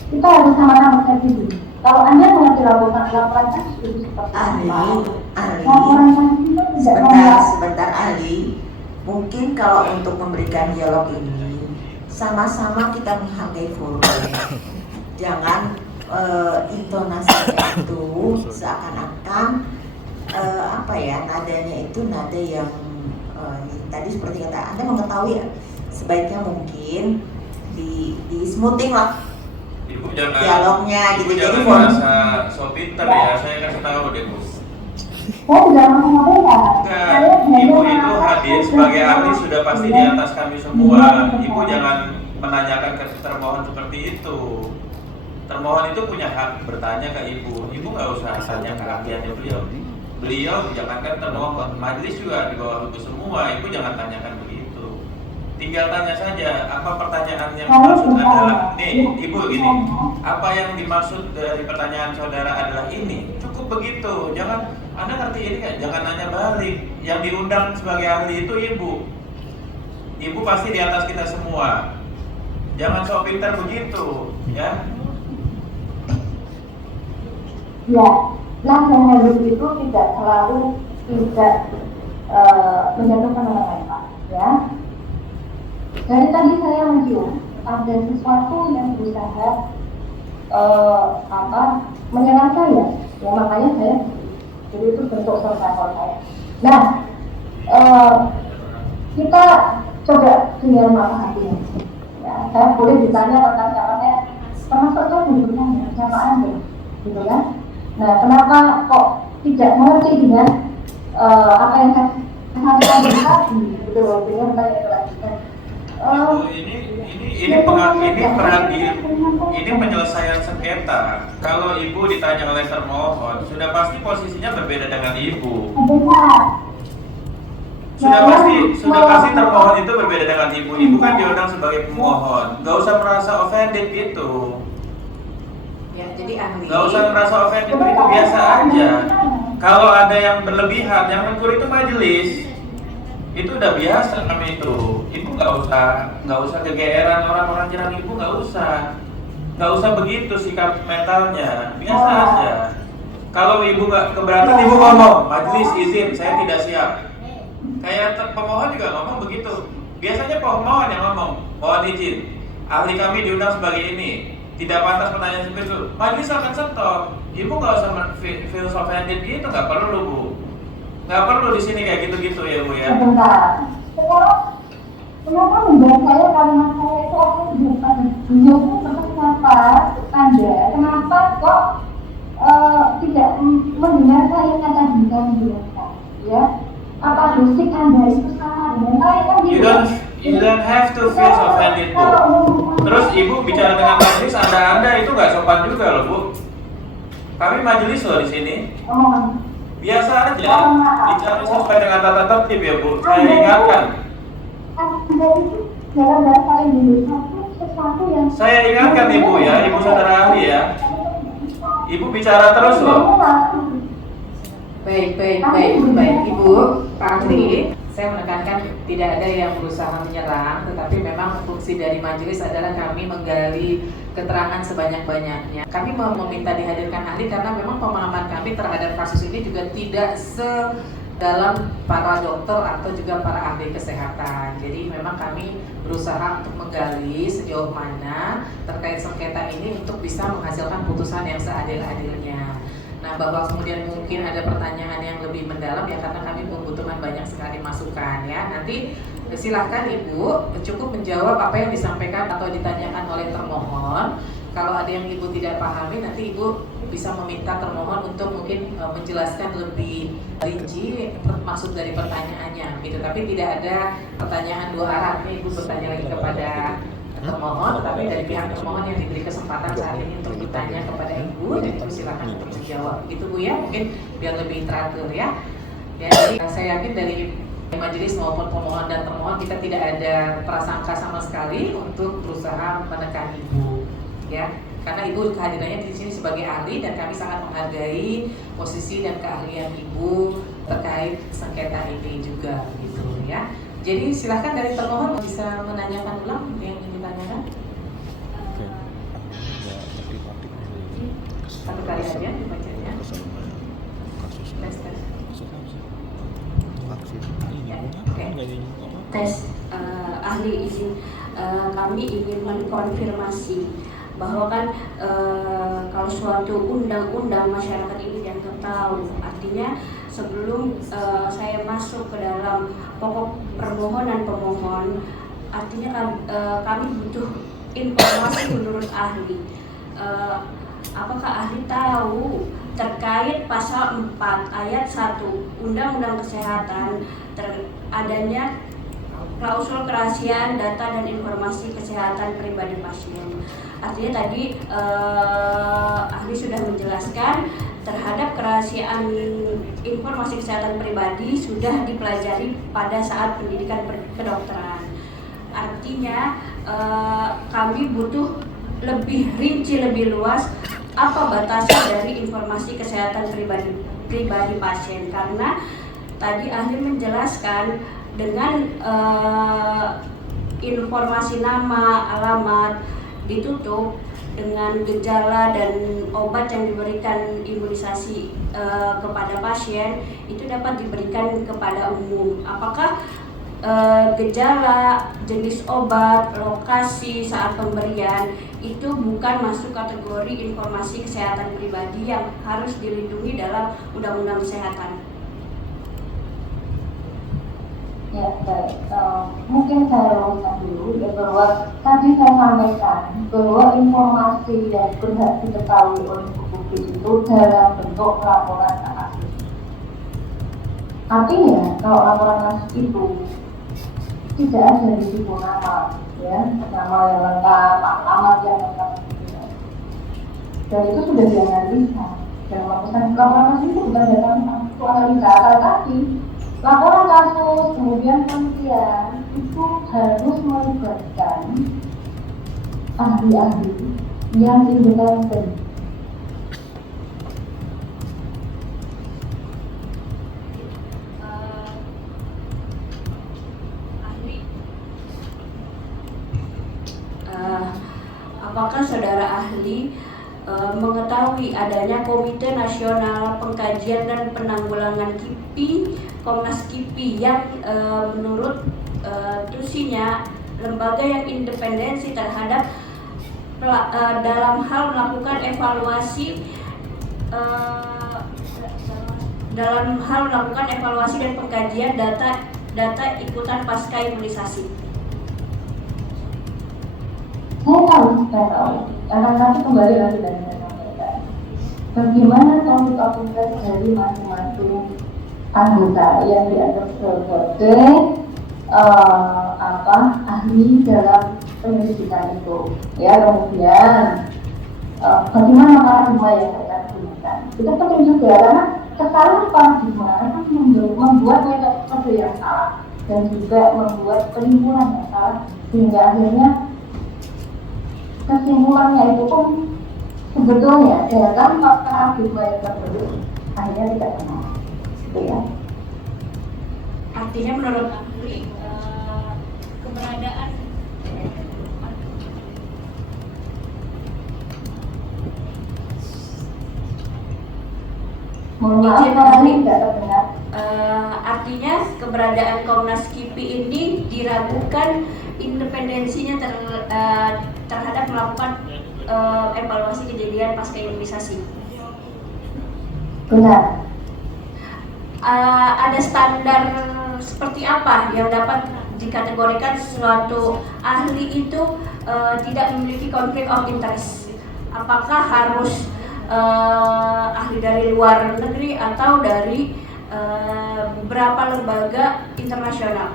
Kita harus sama-sama cek dulu. Kalau Anda mengerti laporan kasus itu seperti apa? Laporan kasus itu tidak Sebentar ahli, mungkin kalau untuk memberikan dialog ini sama-sama kita menghargai forum. Jangan intonasinya itu seakan-akan nadanya itu nada yang tadi seperti kata Anda mengetahui ya, sebaiknya mungkin di smoothing lah Ibu jangan dialognya gitu. Ibu Jadi jangan merasa so pinter ya, saya kasih tahu deh Bu. saya tidak menyampaikan. Ibu itu hadir sebagai ahli sudah pasti di atas kami semua. Ibu jangan menanyakan ke termohon seperti itu. Termohon itu punya hak bertanya ke ibu. Ibu nggak usah tanya ke ahliannya beliau. Beliau jangankan termohon, majelis juga di bawah ibu semua. Ibu jangan tanyakan begitu. Tinggal tanya saja apa pertanyaan yang dimaksud adalah nih ibu ini. Apa yang dimaksud dari pertanyaan saudara adalah ini. Cukup begitu. Jangan Anda ngerti ini kan? Jangan nanya balik. Yang diundang sebagai ahli itu ibu. Ibu pasti di atas kita semua. Jangan sok pintar begitu, ya. Ya, langkah halus itu tidak selalu tidak menjatuhkan orang lain, Pak. Ya. Dari tadi saya mencium ada sesuatu yang berusaha menyerang saya, ya makanya saya jadi itu bentuk survival saya. Nah, kita coba dengan mata hati. Ya, saya boleh ditanya tentang siapa saya, termasuk saya bertanya siapa Anda, gitu kan? Nah, kenapa kok tidak mengerti dengan apa yang saya sampaikan tadi, gitu loh, dengan saya itu lagi. Ini penyelesaian sengketa. Kalau ibu ditanya oleh termohon, sudah pasti posisinya berbeda dengan ibu. Sudah pasti termohon itu berbeda dengan ibu. Ibu kan diundang sebagai pemohon. Gak usah merasa offended gitu. Ya, jadi ahli. Gak usah merasa offended, itu biasa aja. Kalau ada yang berlebihan, yang menegur itu majelis. Itu udah biasa kami itu. Ibu nggak usah kegeeran orang-orang nyerang ibu, nggak usah begitu sikap mentalnya, biasa aja. Kalau ibu nggak keberatan, ibu ngomong, majelis izin, saya tidak siap. Kayak pemohon juga ngomong begitu. Biasanya pemohon yang ngomong, mohon izin, ahli kami diundang sebagai ini, tidak pantas pertanyaan seperti itu. Majelis akan stop. Ibu nggak usah feel offended gitu, nggak perlu bu. Nggak perlu di sini kayak gitu-gitu ya bu ya. Sebentar. Kenapa membuat saya kalimat saya itu akan dibuat beliau itu kenapa Anda kenapa kok tidak mendengar saya kata dijelaskan ya? Apa dosik Anda itu sama dengan saya kan gitu? You don't have to feel offended bu. Terus ibu bicara dengan majelis, anda itu nggak sopan juga loh bu. Kami majelis loh di sini. Biasa aja, bicara sesuai dengan tata tertib ya bu. Saya ingatkan. Dalam bahasa Indonesia itu sesuatu yang Saya ingatkan ibu ya, ibu saudara ahli ya. Ibu bicara terus loh. Baik, Ibu, Pak Ahli. Saya menekankan tidak ada yang berusaha menyerang, tetapi memang fungsi dari majelis adalah kami menggali keterangan sebanyak-banyaknya. Kami mau meminta dihadirkan ahli karena memang pemahaman kami terhadap kasus ini juga tidak sedalam para dokter atau juga para ahli kesehatan. Jadi memang kami berusaha untuk menggali sejauh mana terkait sengketa ini untuk bisa menghasilkan putusan yang seadil-adilnya. Nah, bahwa kemudian mungkin ada pertanyaan yang lebih mendalam ya karena kami membutuhkan banyak sekali masukan ya. Nanti silahkan Ibu cukup menjawab apa yang disampaikan atau ditanyakan oleh termohon. Kalau ada yang Ibu tidak pahami, nanti Ibu bisa meminta termohon untuk mungkin menjelaskan lebih rinci maksud dari pertanyaannya gitu. Tapi tidak ada pertanyaan dua arah. Ini Ibu bertanya lagi kepada termohon, tetapi dari pihak termohon yang diberi kesempatan saat ini untuk bertanya kepada Ibu, dan Ibu silakan untuk menjawab. Gitu Bu ya, mungkin biar lebih teratur ya. Jadi saya yakin dari majelis maupun pemohon dan termohon kita tidak ada prasangka sama sekali untuk berusaha menekan Ibu, ya. Karena Ibu kehadirannya di sini sebagai ahli dan kami sangat menghargai posisi dan keahlian Ibu terkait sengketa ini juga, gitu ya. Jadi silahkan dari termohon bisa menanyakan ulang yang ingin ditanyakan. Satu kali aja dibacanya. Tes ahli izin, kami ingin mengkonfirmasi bahwa kan kalau suatu undang-undang masyarakat ini dianggap tahu, artinya sebelum saya masuk ke dalam pokok permohonan pemohon, artinya kami butuh informasi menurut ahli. Apakah ahli tahu terkait pasal 4 ayat 1 Undang-Undang Kesehatan adanya klausul kerahasiaan data dan informasi kesehatan pribadi pasien. Artinya tadi ahli sudah menjelaskan terhadap kerahasiaan informasi kesehatan pribadi sudah dipelajari pada saat pendidikan kedokteran. Artinya kami butuh lebih rinci, lebih luas apa batasan dari informasi kesehatan pribadi pasien, karena tadi ahli menjelaskan dengan informasi nama, alamat ditutup dengan gejala dan obat yang diberikan imunisasi kepada pasien itu dapat diberikan kepada umum. Apakah gejala, jenis obat, lokasi saat pemberian itu bukan masuk kategori informasi kesehatan pribadi yang harus dilindungi dalam Undang-Undang Kesehatan. Ya, baik. Mungkin saya luruskan dulu ya, bahwa tadi saya sampaikan bahwa informasi yang berhak diketahui oleh publik itu dalam bentuk laporan kasus. Artinya kalau laporan kasus itu tidak ada di situ nama, ya, nama yang lengkap, alamat yang lengkap, dan itu sudah dianalisa. Dan laporan kasus itu bukan datang itu analisa tadi. Laporan kasus, kemudian penelitian itu harus melibatkan ahli-ahli yang independen. Apakah saudara ahli mengetahui adanya Komite Nasional Pengkajian dan Penanggulangan KIPI, Komnas KIPI, yang menurut tusinya lembaga yang independensi terhadap dalam hal melakukan evaluasi dan pengkajian data ikutan pasca imunisasi? Saya tahu, karena nanti kembali lagi dari saya sampaikan bagaimana konflik of interest dari masing-masing anggota yang dianggap sebagai ahli dalam penyelidikan itu, ya. Kemudian bagaimana paradigma yang saya gunakan itu penting juga, karena kesalahan paradigma akan membuat metode yang salah dan juga membuat penimbunan yang salah, sehingga akhirnya kesimpulannya itu pun sebetulnya dalam paradigma yang tersebut akhirnya tidak benar, gitu ya. Artinya menurut ahli keberadaan artinya keberadaan Komnas KIPI ini diragukan independensinya terhadap melakukan evaluasi kejadian pasca imunisasi. Benar. Ada standar seperti apa yang dapat dikategorikan suatu ahli itu tidak memiliki konflik of interest? Apakah harus ahli dari luar negeri atau dari beberapa lembaga internasional?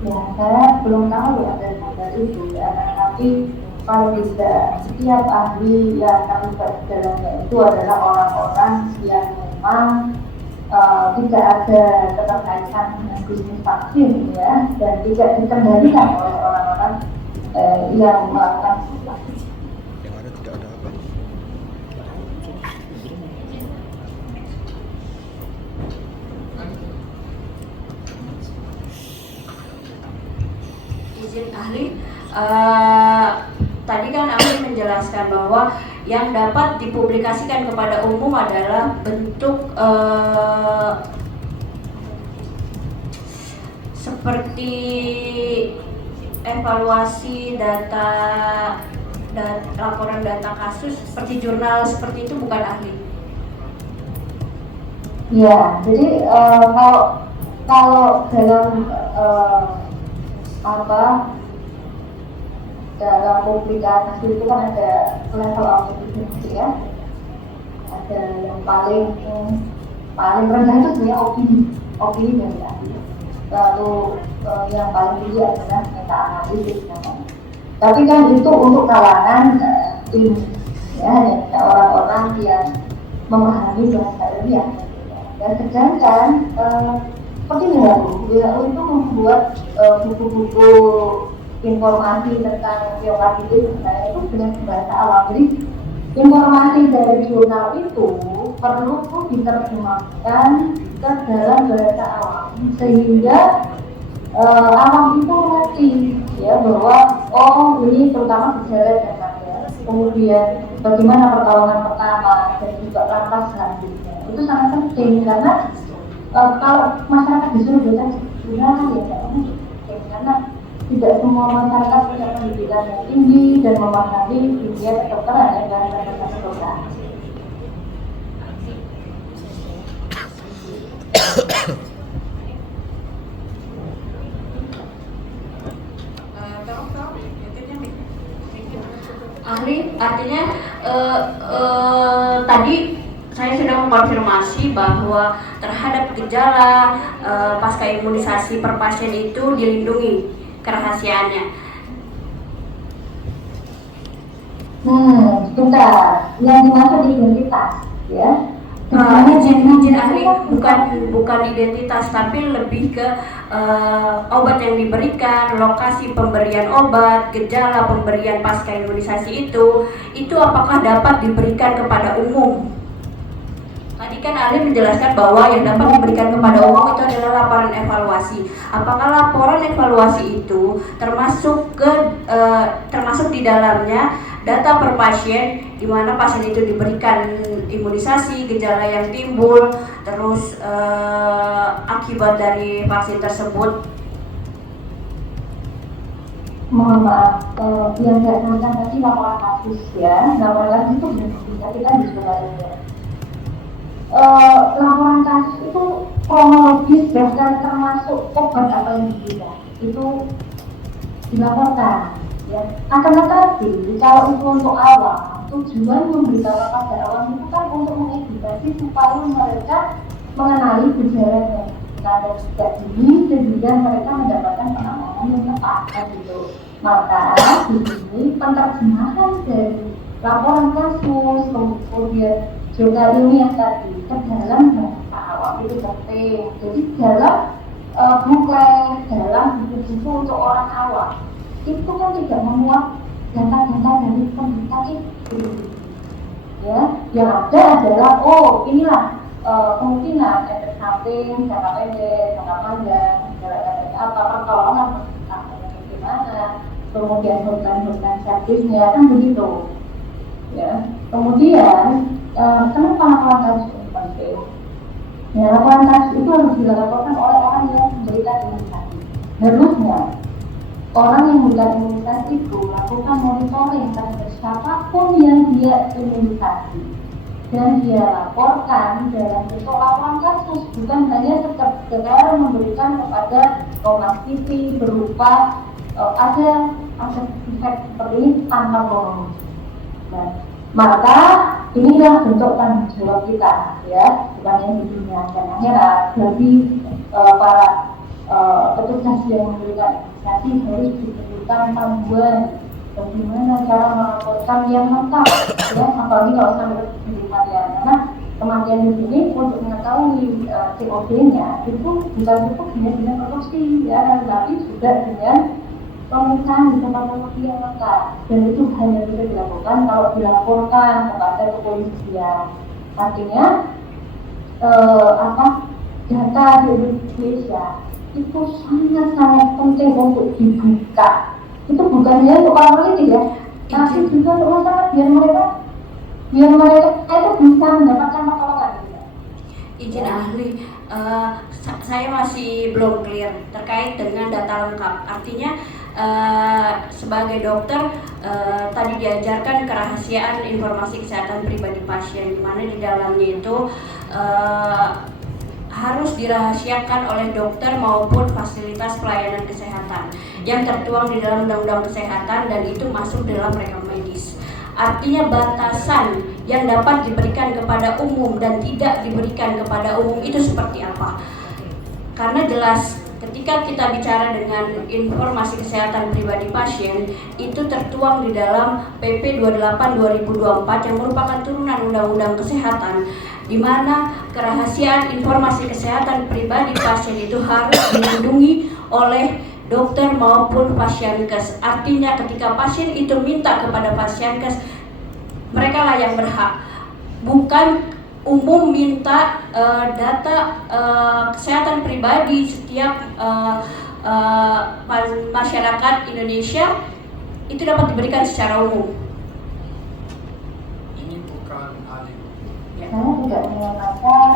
Ya, saya belum tahu ya dari itu ya, tapi paling tidak setiap ahli yang terlibat dalamnya itu adalah orang-orang yang memang tidak ada keterkaitan dengan bisnis vaksin, ya, dan tidak dikendalikan oleh orang-orang yang melakukan vaksin. Yang ada tidak ada apa? Izin ahli, tadi kan ahli menjelaskan bahwa yang dapat dipublikasikan kepada umum adalah bentuk seperti evaluasi data dan laporan data kasus seperti jurnal seperti itu, bukan ahli? Ya, jadi kalau dalam dalam publikasi itu kan ada level of efficiency, ya. Ada yang paling rendah itu sebenarnya opini dari ahli. Lalu yang paling tinggi adalah meta analisis namanya. Tapi kan itu untuk kalangan ilmu, ya, orang-orang yang memahami bahasa ilmiah. Dan sedangkan seperti WHO itu membuat buku-buku informasi tentang biohabilitas sebenarnya itu dengan bahasa awam. Jadi informasi dari jurnal itu perlu diterjemahkan ke dalam bahasa awam sehingga awam itu mengerti, ya, bahwa ini terutama gejala dan tanda, kemudian bagaimana pertolongan pertama dan juga langkah selanjutnya. Itu sangat penting karena Kalau masyarakat disuruh belajar gunakan ya nggak mungkin, karena tidak semua masyarakat punya pendidikan yang tinggi dan memahami dunia kedokteran ya, dan kedokteran. Ahli, artinya tadi saya sudah mengkonfirmasi bahwa terhadap gejala pasca imunisasi per pasien itu dilindungi kerahasiaannya. Sebentar, yang dimaksud identitas ya. Izin ahli, bukan identitas, tapi lebih ke obat yang diberikan, lokasi pemberian obat, gejala pemberian pasca imunisasi itu apakah dapat diberikan kepada umum? Tadi kan ahli menjelaskan bahwa yang dapat diberikan kepada umum itu adalah laporan evaluasi. Apakah laporan evaluasi itu termasuk di dalamnya data per pasien, di mana pasien itu diberikan imunisasi, gejala yang timbul, terus akibat dari vaksin tersebut? Mohon maaf, yang saya sampaikan tadi laporan kasus ya, laporan kasus itu bisa kita diskusikan. Laporan kasus itu kronologis bahkan termasuk obat apa yang diberikan itu dilaporkan. Ya, akan tetapi kalau itu untuk awam, tujuan memberitahu pada awam itu kan untuk mengedukasi supaya mereka mengenali gejalanya, ada sejak dini sehingga mereka mendapatkan penanganan yang tepat gitu. Maka di sini penerjemahan dari laporan kasus kemudian juga ilmiah tadi ke dalam bahasa awam itu penting. Jadi dalam bukan dalam buku-buku untuk orang awam itu kan tidak memuat data-data dari penderita itu, ya. Yang ada adalah inilah kemungkinan efek samping jangka pendek, jangka panjang, apa pertolongan bagaimana, kemudian hutan servisnya kan begitu, ya. Kemudian kenapa laporan kasus itu penting? Ya, laporan kasus itu harus dilaporkan oleh orang yang memberikan imunisasi. Harusnya orang yang memberikan imunisasi itu lakukan monitoring terhadap siapapun yang dia imunisasi dan dia laporkan dalam bentuk laporan kasus, bukan hanya sekedar memberikan kepada Komnas TV berupa ada efek seperti ini tanpa kronologi. Nah, maka inilah bentuk tanggung jawab kita, ya, bukan yang di dunia dan akhirat. Bagi para petugas yang memberikan imunisasi harus diberikan panduan bagaimana cara melaporkan yang lengkap, ya, apalagi kalau sampai kematian. Karena kematian di sini untuk mengetahui COD-nya itu bukan cukup hanya dengan produksi, ya, tapi juga dengan pemeriksaan di tempat-tempat yang lengkap, dan itu hanya bisa dilakukan kalau dilaporkan kepada kepolisian. Artinya data di Indonesia itu sangat-sangat penting untuk dibuka. Itu bukan hanya untuk orang politik ya, tapi juga untuk masyarakat biar mereka itu bisa mendapatkan pertolongan. Izin ahli, saya masih belum clear terkait dengan data lengkap. Artinya sebagai dokter tadi diajarkan kerahasiaan informasi kesehatan pribadi pasien, di mana di dalamnya itu harus dirahasiakan oleh dokter maupun fasilitas pelayanan kesehatan yang tertuang di dalam Undang-Undang Kesehatan, dan itu masuk dalam rekam medis. Artinya batasan yang dapat diberikan kepada umum dan tidak diberikan kepada umum itu seperti apa? Karena jelas ketika kita bicara dengan informasi kesehatan pribadi pasien, itu tertuang di dalam PP 28/2024 yang merupakan turunan Undang-Undang Kesehatan, di mana kerahasiaan informasi kesehatan pribadi pasien itu harus dilindungi oleh dokter maupun pasienkes. Artinya ketika pasien itu minta kepada pasienkes, mereka lah yang berhak, bukan umum minta data kesehatan pribadi setiap masyarakat Indonesia itu dapat diberikan secara umum. Ini bukan ahli. Saya tidak mengatakan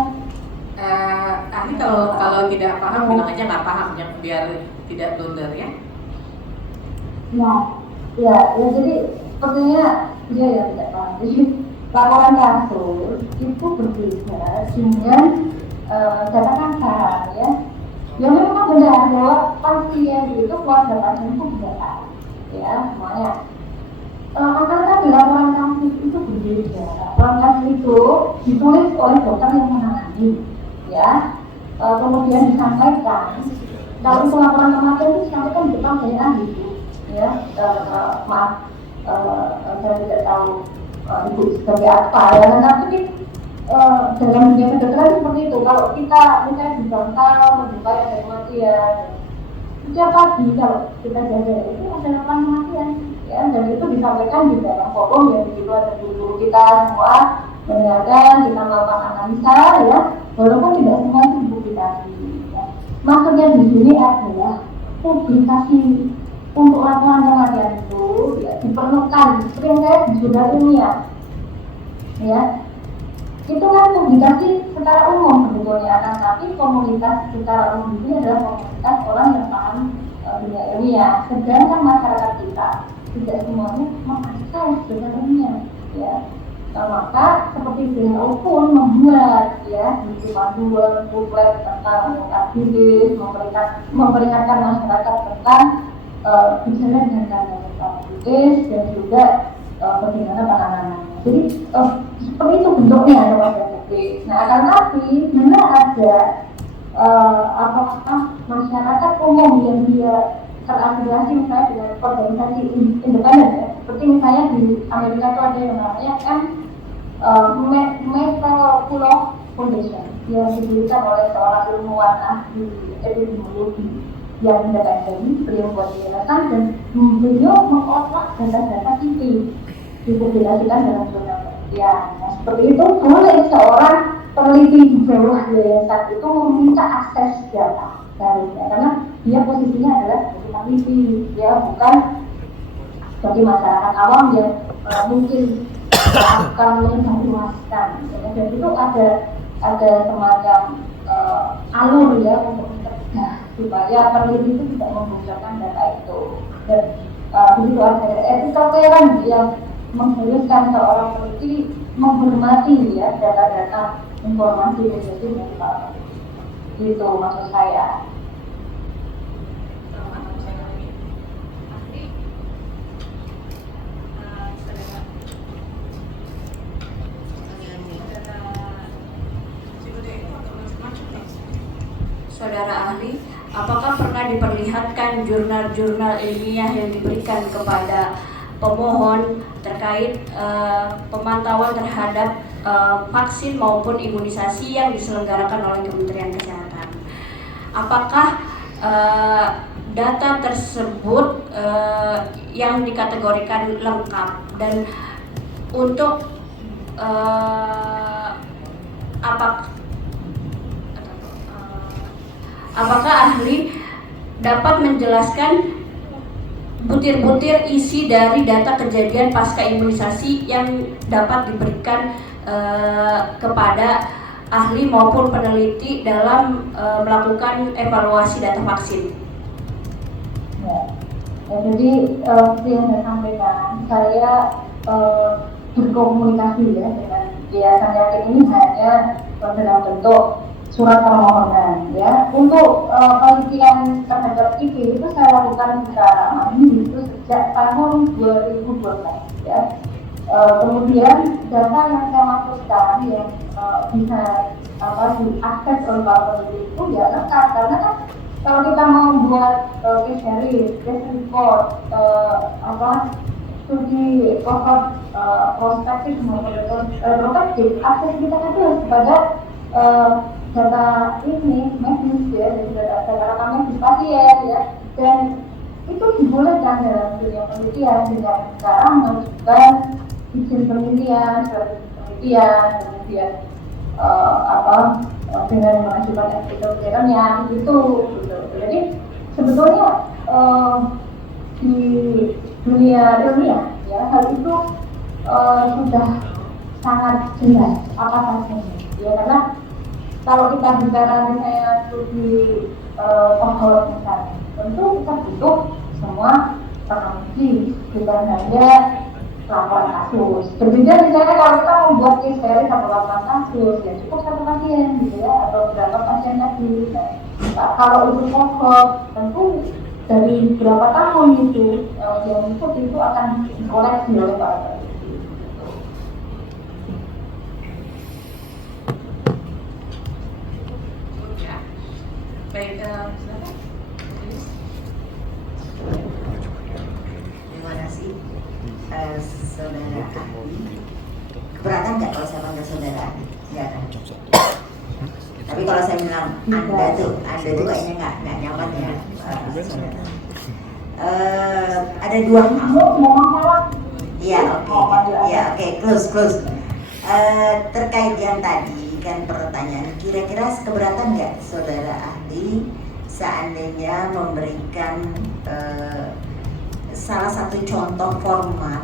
ahli kalau kalau tidak paham bilang aja nggak paham ya, biar tidak blunder ya. Ya, jadi sepertinya dia yang tidak paham. Jadi laporan kasus itu berbeda dengan catatan saham ya. Ya memang benar bahwa pasien itu keluarga pasien itu benar ya semuanya. Akan tetapi laporan kasus itu berbeda. Laporan kasus itu ditulis oleh dokter yang menangani ya. Kemudian disampaikan. Kalau itu laporan kematian itu disampaikan di depan dari ahli ya. Maaf, saya tidak tahu ibu sebagai apa ya. Tapi dalam dunia kedokteran seperti itu. Kalau kita misalnya dibantau, menjumpai ada kematian, setiap pagi kalau kita jaga itu ada laporan kematian ya, dan itu disampaikan di dalam forum ya, begitu ada guru kita semua mendengarkan, kita melakukan analisa ya, walaupun tidak semua itu dipublikasi ya. Maksudnya di sini adalah publikasi untuk laporan kematian itu ya diperlukan, seperti yang saya sudah ilmiah ya. Itu kan publikasi secara umum sebetulnya, akan tapi komunitas secara umum ini adalah komunitas orang yang paham dunia ilmiah. Sedangkan masyarakat kita tidak semuanya mengakses dunia ilmiah ya. Maka seperti WHO pun membuat ya buku panduan buklet tentang abilis, memperingatkan masyarakat tentang gejala dan tanda abilis dan juga bagaimana penanganannya. Jadi seperti itu bentuknya ada WhatsApp. Nah, akan tapi benar ada apakah masyarakat umum yang dia terafiliasi misalnya dengan organisasi independen ya, seperti misalnya di Amerika itu ada yang namanya Mayflower Foundation yang didirikan oleh seorang ilmuwan ahli epidemiologi yang independen, beliau buat penjelasan dan beliau mengotak data-data TV dipublikasikan dalam jurnal penelitian. Nah, seperti itu boleh seorang peneliti di bawah yayasan itu meminta akses data harusnya, karena dia posisinya adalah sebagai peneliti, dia bukan sebagai masyarakat awam yang mungkin akan menginformasikan. Dan itu ada semacam alur ya untuk mencegah supaya peneliti itu tidak membocorkan data itu. Dan begitu ada ethical clearance yang mengharuskan seorang peneliti menghormati ya data-data informasi yang medical. Gitu maksud saya. Saudara ahli, apakah pernah diperlihatkan jurnal-jurnal ilmiah yang diberikan kepada pemohon terkait pemantauan terhadap vaksin maupun imunisasi yang diselenggarakan oleh Kementerian Kesehatan? Apakah data tersebut yang dikategorikan lengkap, dan untuk apakah ahli dapat menjelaskan butir-butir isi dari data kejadian pasca imunisasi yang dapat diberikan kepada ahli maupun peneliti dalam melakukan evaluasi data vaksin? Jadi seperti yang saya sampaikan, saya berkomunikasi ya dengan Yayasan Yakin ini hanya dalam bentuk surat permohonan ya. Untuk penelitian terhadap TV itu saya lakukan secara mandiri itu sejak tahun 2012 ya. Kemudian data yang saya masukkan yang bisa diakses oleh para peneliti itu ya lengkap, karena kan kalau kita mau membuat case report, studi cohort prospektif maupun retrospektif, akses kita kan harus kepada data ini medis ya, data rekaman di pasien ya, dan itu dibolehkan dalam dunia penelitian dengan cara mengajukan izin penelitian, surat penelitian, kemudian dengan mengajukan ethical clearance gitu. Jadi sebetulnya di dunia ilmiah ya hal itu sudah sangat jelas apa saja ya, karena kalau kita bicara misalnya studi kohort misalnya, tentu kita butuh semua peneliti, bukan hanya laporan kasus. Berbeda misalnya kalau kita membuat case dari satu laporan kasus, ya cukup satu pasien gitu ya, atau berapa pasien tadi. Nah, kalau itu kohort, tentu dari berapa tahun itu yang ikut itu akan dikoleksi oleh para peneliti. Ya. Baik, silakan. Terima kasih, saudara ahli. Keberatan nggak kalau saya panggil saudara ahli? Nggak kan? Tapi kalau saya bilang anda tuh kayaknya nggak nyaman ya, saudara. Ada dua hal. Iya, oke, close. Terkait yang tadi kan pertanyaan, kira-kira keberatan nggak saudara ahli seandainya memberikan salah satu contoh format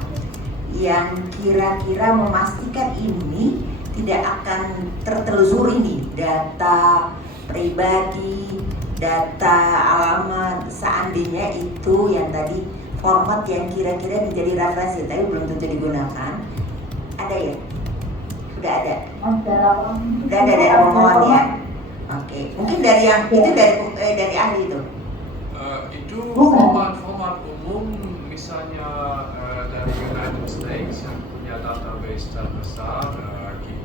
yang kira-kira memastikan ini tidak akan tertelusuri nih data pribadi, data alamat, seandainya itu yang tadi format yang kira-kira menjadi referensi tapi belum tentu digunakan. Ada ya? Sudah ada? Sudah ada dari pemohon ya? Oke, mungkin dari yang itu dari ahli itu. Itu format umum, misalnya dari United States yang punya database terbesar.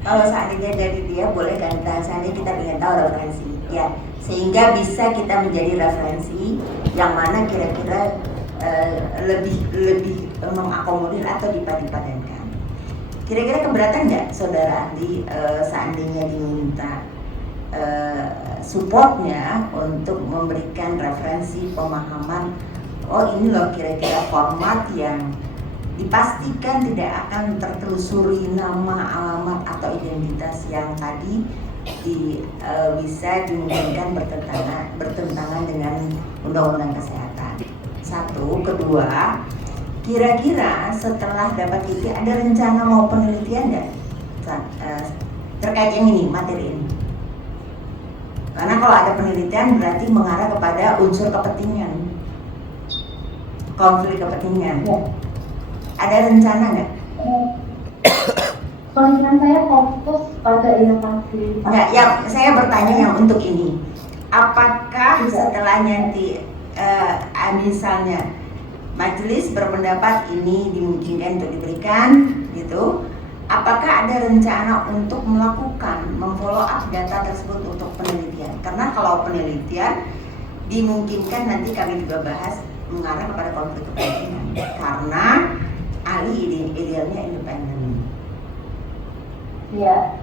Kalau seandainya dari dia boleh kan, seandainya kita ingin tahu referensi, ya, sehingga bisa kita menjadi referensi yang mana kira-kira lebih mengakomodir atau dipadankan. Kira-kira keberatan nggak saudara ahli seandainya diminta supportnya untuk memberikan referensi pemahaman, oh ini loh kira-kira format yang dipastikan tidak akan tertelusuri nama, alamat atau identitas yang tadi bisa dimungkinkan bertentangan dengan undang-undang kesehatan. Satu, kedua, kira-kira setelah dapat itu ada rencana mau penelitian nggak terkait yang ini, materi ini? Karena kalau ada penelitian berarti mengarah kepada unsur kepentingan, konflik kepentingan. Ada rencana nggak? Penelitian saya fokus pada inovasi. Nggak, ya saya bertanya yang untuk ini. Apakah setelah nanti misalnya majelis berpendapat ini dimungkinkan untuk diberikan, gitu? Apakah ada rencana untuk memfollow up data tersebut untuk penelitian? Karena kalau penelitian dimungkinkan nanti kami juga bahas mengarah kepada konflik kepentingan. Karena ahli idealnya independen. Ya,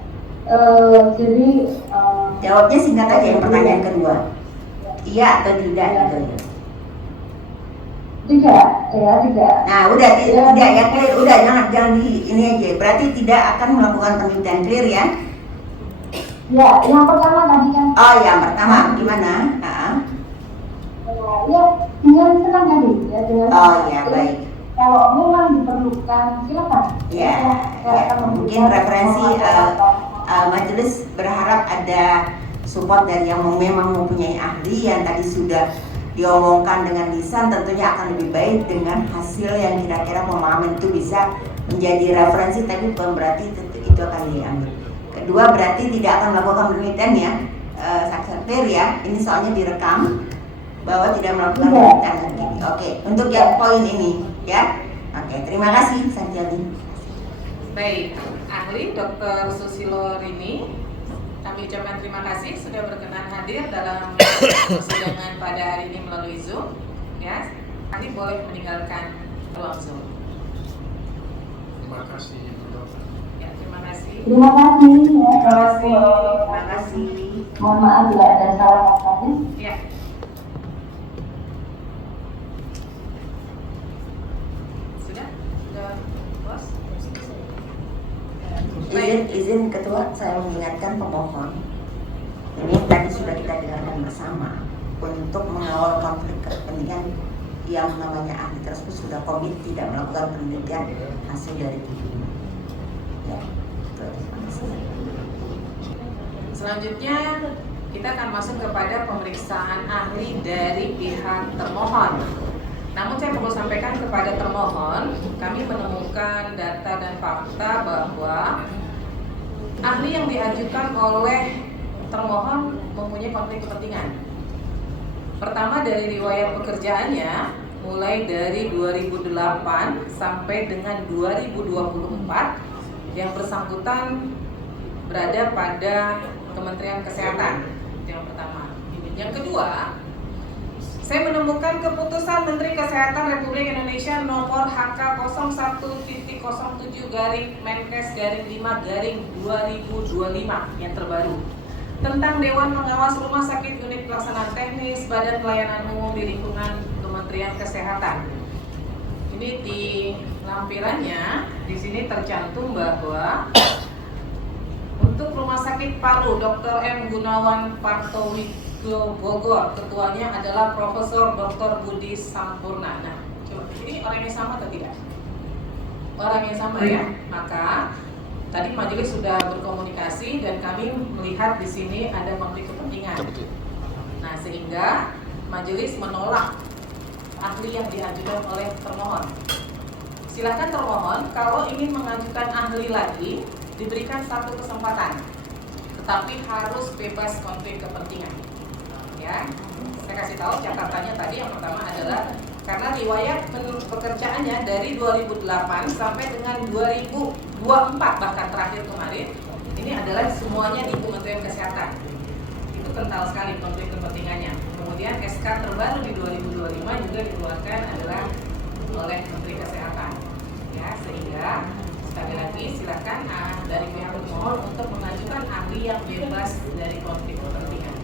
jadi jawabnya singkat aja yang pertanyaan kedua. Iya atau tidak gitu ya. Tidak. Nah, udah ya clear, udah jangan di ini aja. Berarti tidak akan melakukan penelitian, clear ya? Ya, yang pertama tadi kan. Oh, yang pertama gimana? Ya, dengan senang tadi ya dengan. Oh ya, baik. Kalau memang diperlukan, silakan. Ya, mungkin referensi majelis berharap ada support dari yang memang mempunyai ahli yang tadi sudah diomongkan dengan lisan, tentunya akan lebih baik dengan hasil yang kira-kira pemahaman itu bisa menjadi referensi, tapi bukan berarti itu akan diambil. Kedua, berarti tidak akan melakukan penelitian ya, clear ya, ini soalnya direkam bahwa tidak melakukan penelitian hari ini. Oke, untuk yang poin ini ya. Oke, terima kasih Santiago. Baik, ahli Dr. Susilo Rini, kami ucapkan terima kasih sudah berkenan hadir dalam persidangan pada hari ini melalui Zoom. Ya, ahli boleh meninggalkan ruang Zoom. Terima kasih, Ibu Dokter. Ya, terima kasih. Terima kasih. Terima kasih. Terima kasih. Mohon maaf bila ada salah katanya. Ya. Sudah, bos. Izin ketua, saya mengingatkan pemohon. Ini tadi sudah kita dengarkan bersama untuk mengawal konflik kepentingan yang namanya ahli tersebut sudah komit tidak melakukan penelitian hasil dari itu. Ya, terima kasih. Selanjutnya kita akan masuk kepada pemeriksaan ahli dari pihak termohon. Namun saya perlu sampaikan kepada termohon, kami menemukan data dan fakta bahwa ahli yang diajukan oleh termohon mempunyai konflik kepentingan. Pertama, dari riwayat pekerjaannya mulai dari 2008 sampai dengan 2024 yang bersangkutan berada pada Kementerian Kesehatan. Itu yang pertama. Yang kedua, saya menemukan keputusan Menteri Kesehatan Republik Indonesia nomor HK 01.07-Menkes-5-2025 yang terbaru tentang Dewan Pengawas Rumah Sakit Unit Pelaksanaan Teknis Badan Pelayanan Umum di lingkungan Kementerian Kesehatan. Ini di lampirannya di sini tercantum bahwa untuk Rumah Sakit Paru Dr. M. Gunawan Partowiko Bogor, ketuanya adalah Profesor Dr. Budi Sampurna. Nah, coba ini orang yang sama atau tidak? Orang yang sama ya. Maka tadi majelis sudah berkomunikasi dan kami melihat di sini ada konflik kepentingan. Nah, sehingga majelis menolak ahli yang diajukan oleh termohon. Silakan termohon kalau ingin mengajukan ahli lagi diberikan satu kesempatan, tetapi harus bebas konflik kepentingan. Ya, saya kasih tahu catatannya tadi. Yang pertama adalah karena riwayat pekerjaannya dari 2008 sampai dengan 2024 bahkan terakhir kemarin ini adalah semuanya di Kementerian Kesehatan. Itu kental sekali konflik kepentingannya. Kemudian SK terbaru di 2025 juga dikeluarkan adalah oleh Menteri Kesehatan. Ya, sehingga sekali lagi silakan dari pihak termohon untuk mengajukan ahli yang bebas dari konflik kepentingan.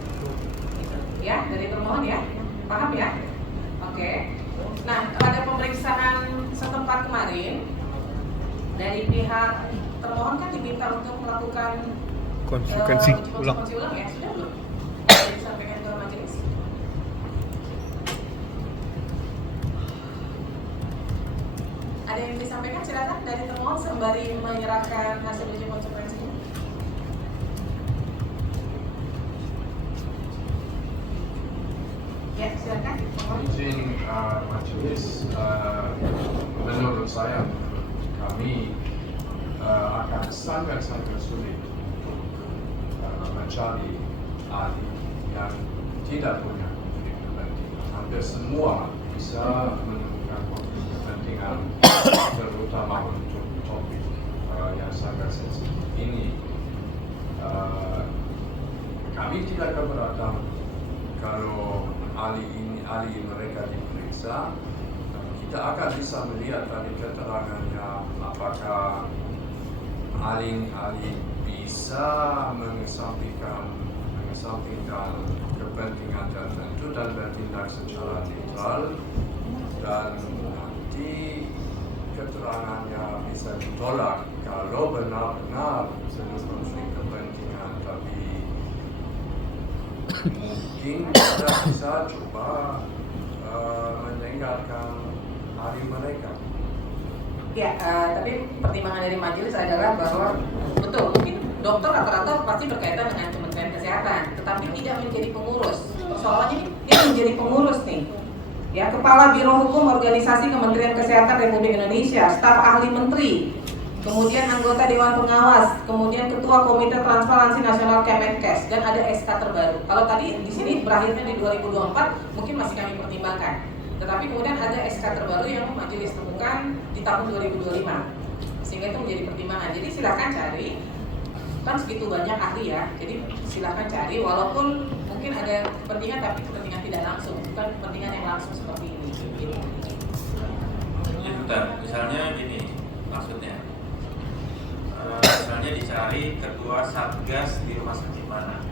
Ya, dari termohon ya, paham ya? Oke. Nah, pada pemeriksaan setempat kemarin dari pihak termohon kan diminta untuk melakukan konferensi ulang. Ya, sudah belum? Sudah disampaikan ke majelis. Ada yang disampaikan, silakan dari termohon sembari menyerahkan hasil uji konsekuensinya. Ya, silakan. Izin majelis, menurut saya, kami akan sangat sulit untuk mencari ahli yang tidak punya konflik kepentingan. Hampir semua bisa menemukan konflik kepentingan, terutama untuk topik yang sangat sensitif ini. Kami tidak keberatan kalau ahli mereka diperiksa. Kita akan bisa melihat dari keterangannya apakah ahli bisa mengesampingkan kepentingan tertentu dan bertindak secara netral, dan nanti keterangannya bisa ditolak kalau benar-benar sebuah konflik kepentingan, tapi mungkin kita bisa coba mendengarkan ahli mereka. Ya, tapi pertimbangan dari majelis adalah bahwa betul, mungkin dokter rata-rata pasti berkaitan dengan Kementerian Kesehatan, tetapi tidak menjadi pengurus. Persoalannya ini dia menjadi pengurus nih. Ya, Kepala Biro Hukum Organisasi Kementerian Kesehatan Republik Indonesia, staf ahli menteri, kemudian anggota Dewan Pengawas, kemudian Ketua Komite Transparansi Nasional Kemenkes, dan ada SK terbaru. Kalau tadi di sini berakhirnya di 2024, mungkin masih kami pertimbangkan. Tetapi kemudian ada SK terbaru yang majelis temukan di tahun 2025, sehingga itu menjadi pertimbangan. Jadi silakan cari, kan segitu banyak ahli ya. Jadi silakan cari, walaupun mungkin ada kepentingan tapi kepentingan tidak langsung, bukan kepentingan yang langsung seperti ini. Gitu. Ya, bentar. Misalnya gini, maksudnya, misalnya dicari ketua satgas di rumah sakit mana,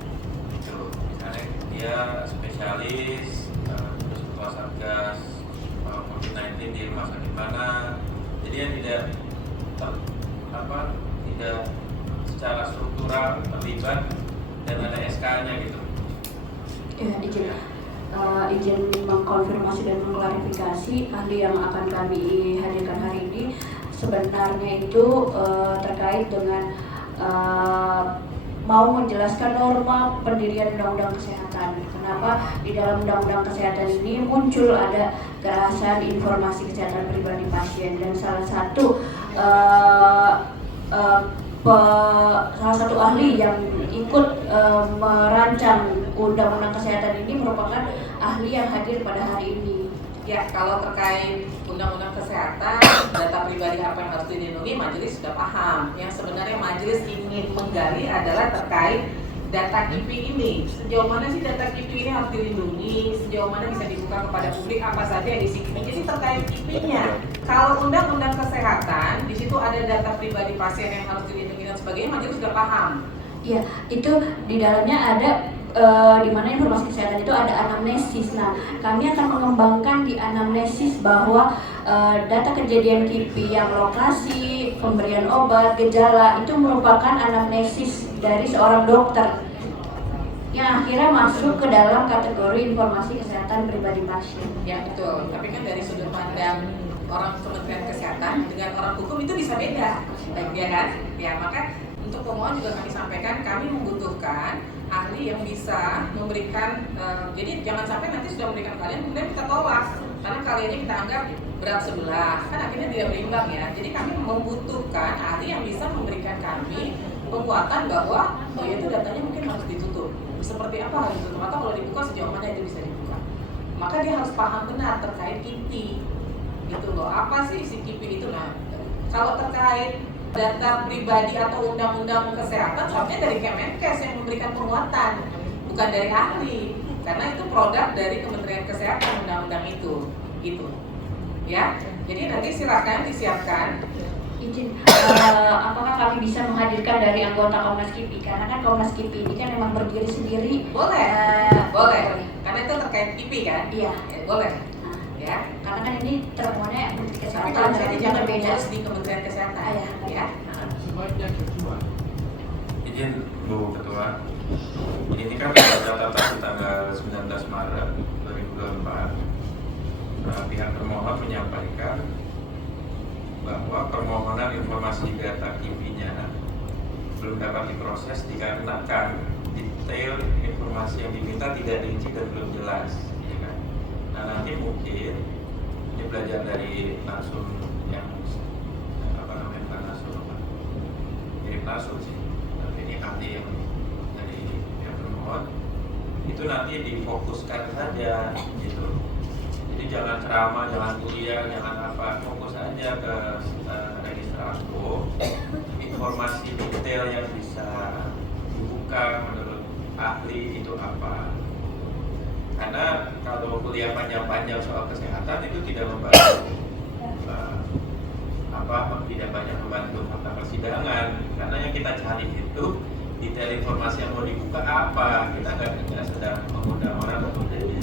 gitu. Misalnya dia spesialis, terus ketua satgas COVID-19 di rumah sakit mana, jadi dia tidak tidak secara struktural terlibat dan ada SK-nya gitu. Ya, izin mengkonfirmasi dan mengklarifikasi ahli yang akan kami hadirkan hari ini sebenarnya itu terkait dengan mau menjelaskan norma pendirian Undang-Undang Kesehatan. Kenapa di dalam Undang-Undang Kesehatan ini muncul ada kerahasiaan informasi kesehatan pribadi pasien, dan salah satu ahli yang ikut merancang Undang-Undang Kesehatan ini merupakan ahli yang hadir pada hari ini. Ya, kalau terkait Undang-Undang Kesehatan, data pribadi apa yang harus dilindungi, majelis sudah paham. Yang sebenarnya majelis ingin menggali adalah terkait data KIPI ini. Sejauh mana sih data KIPI ini harus dilindungi? Sejauh mana bisa dibuka kepada publik? Apa saja yang isi KIPI? Jadi terkait KIPI-nya. Kalau Undang-Undang Kesehatan, di situ ada data pribadi pasien yang harus dilindungi dan sebagainya, majelis sudah paham. Ya, itu di dalamnya ada di mana informasi kesehatan itu ada anamnesis. Nah, kami akan mengembangkan di anamnesis bahwa data kejadian KIPI yang lokasi, pemberian obat, gejala itu merupakan anamnesis dari seorang dokter yang akhirnya masuk ke dalam kategori informasi kesehatan pribadi pasien. Ya betul, tapi kan dari sudut pandang orang Kementerian Kesehatan dengan orang hukum itu bisa beda, ya kan? Ya maka untuk pemohon juga kami sampaikan, kami membutuhkan ahli yang bisa memberikan, jadi jangan sampai nanti sudah memberikan kalian kemudian kita tolak karena kaliannya kita anggap berat sebelah, kan akhirnya tidak berimbang ya. Jadi kami membutuhkan ahli yang bisa memberikan kami penguatan bahwa oh ya itu datanya mungkin harus ditutup, seperti apa harus ditutup, atau kalau dibuka sejauh mana itu bisa dibuka. Maka dia harus paham benar terkait KIPI gitu loh, apa sih isi KIPI itu. Nah kalau terkait data pribadi atau undang-undang kesehatan seharusnya dari Kemenkes yang memberikan penguatan, bukan dari ahli, karena itu produk dari Kementerian Kesehatan undang-undang itu gitu ya. Jadi nanti silakan disiapkan. Izin, apakah kami bisa menghadirkan dari anggota Komnas KIPI? Karena kan Komnas KIPI ini kan memang berdiri sendiri. Boleh, boleh, karena itu terkait KIPI kan? Iya, boleh. Nah, Ya, karena kan ini temuannya Menteri tapi Kesehatan, kalau misalnya jadi jangan beda. fokus di Kementerian Kesehatan. Ya. Sebaiknya kedua. Izin Bu Ketua, ini kan ada catatan tanggal 19 Maret 2024. Pihak termohon menyampaikan bahwa permohonan informasi data KIPI-nya belum dapat diproses dikarenakan detail informasi yang diminta tidak rinci dan belum jelas, ya kan? Nah nanti mungkin ini belajar dari Narsum yang apa namanya, bukan Narsum, mirip Narsum sih, tapi ini ahli yang dari yang termohon itu nanti difokuskan saja gitu. Jadi jangan ceramah, jangan kuliah, jangan apa, fokus aja ke register ASPO. Informasi detail yang bisa dibuka menurut ahli itu apa. Karena kalau kuliah panjang-panjang soal kesehatan itu tidak membantu tidak banyak membantu fakta persidangan. Karena yang kita cari itu detail informasi yang mau dibuka apa. Kita nggak sedang mengundang orang untuk jadi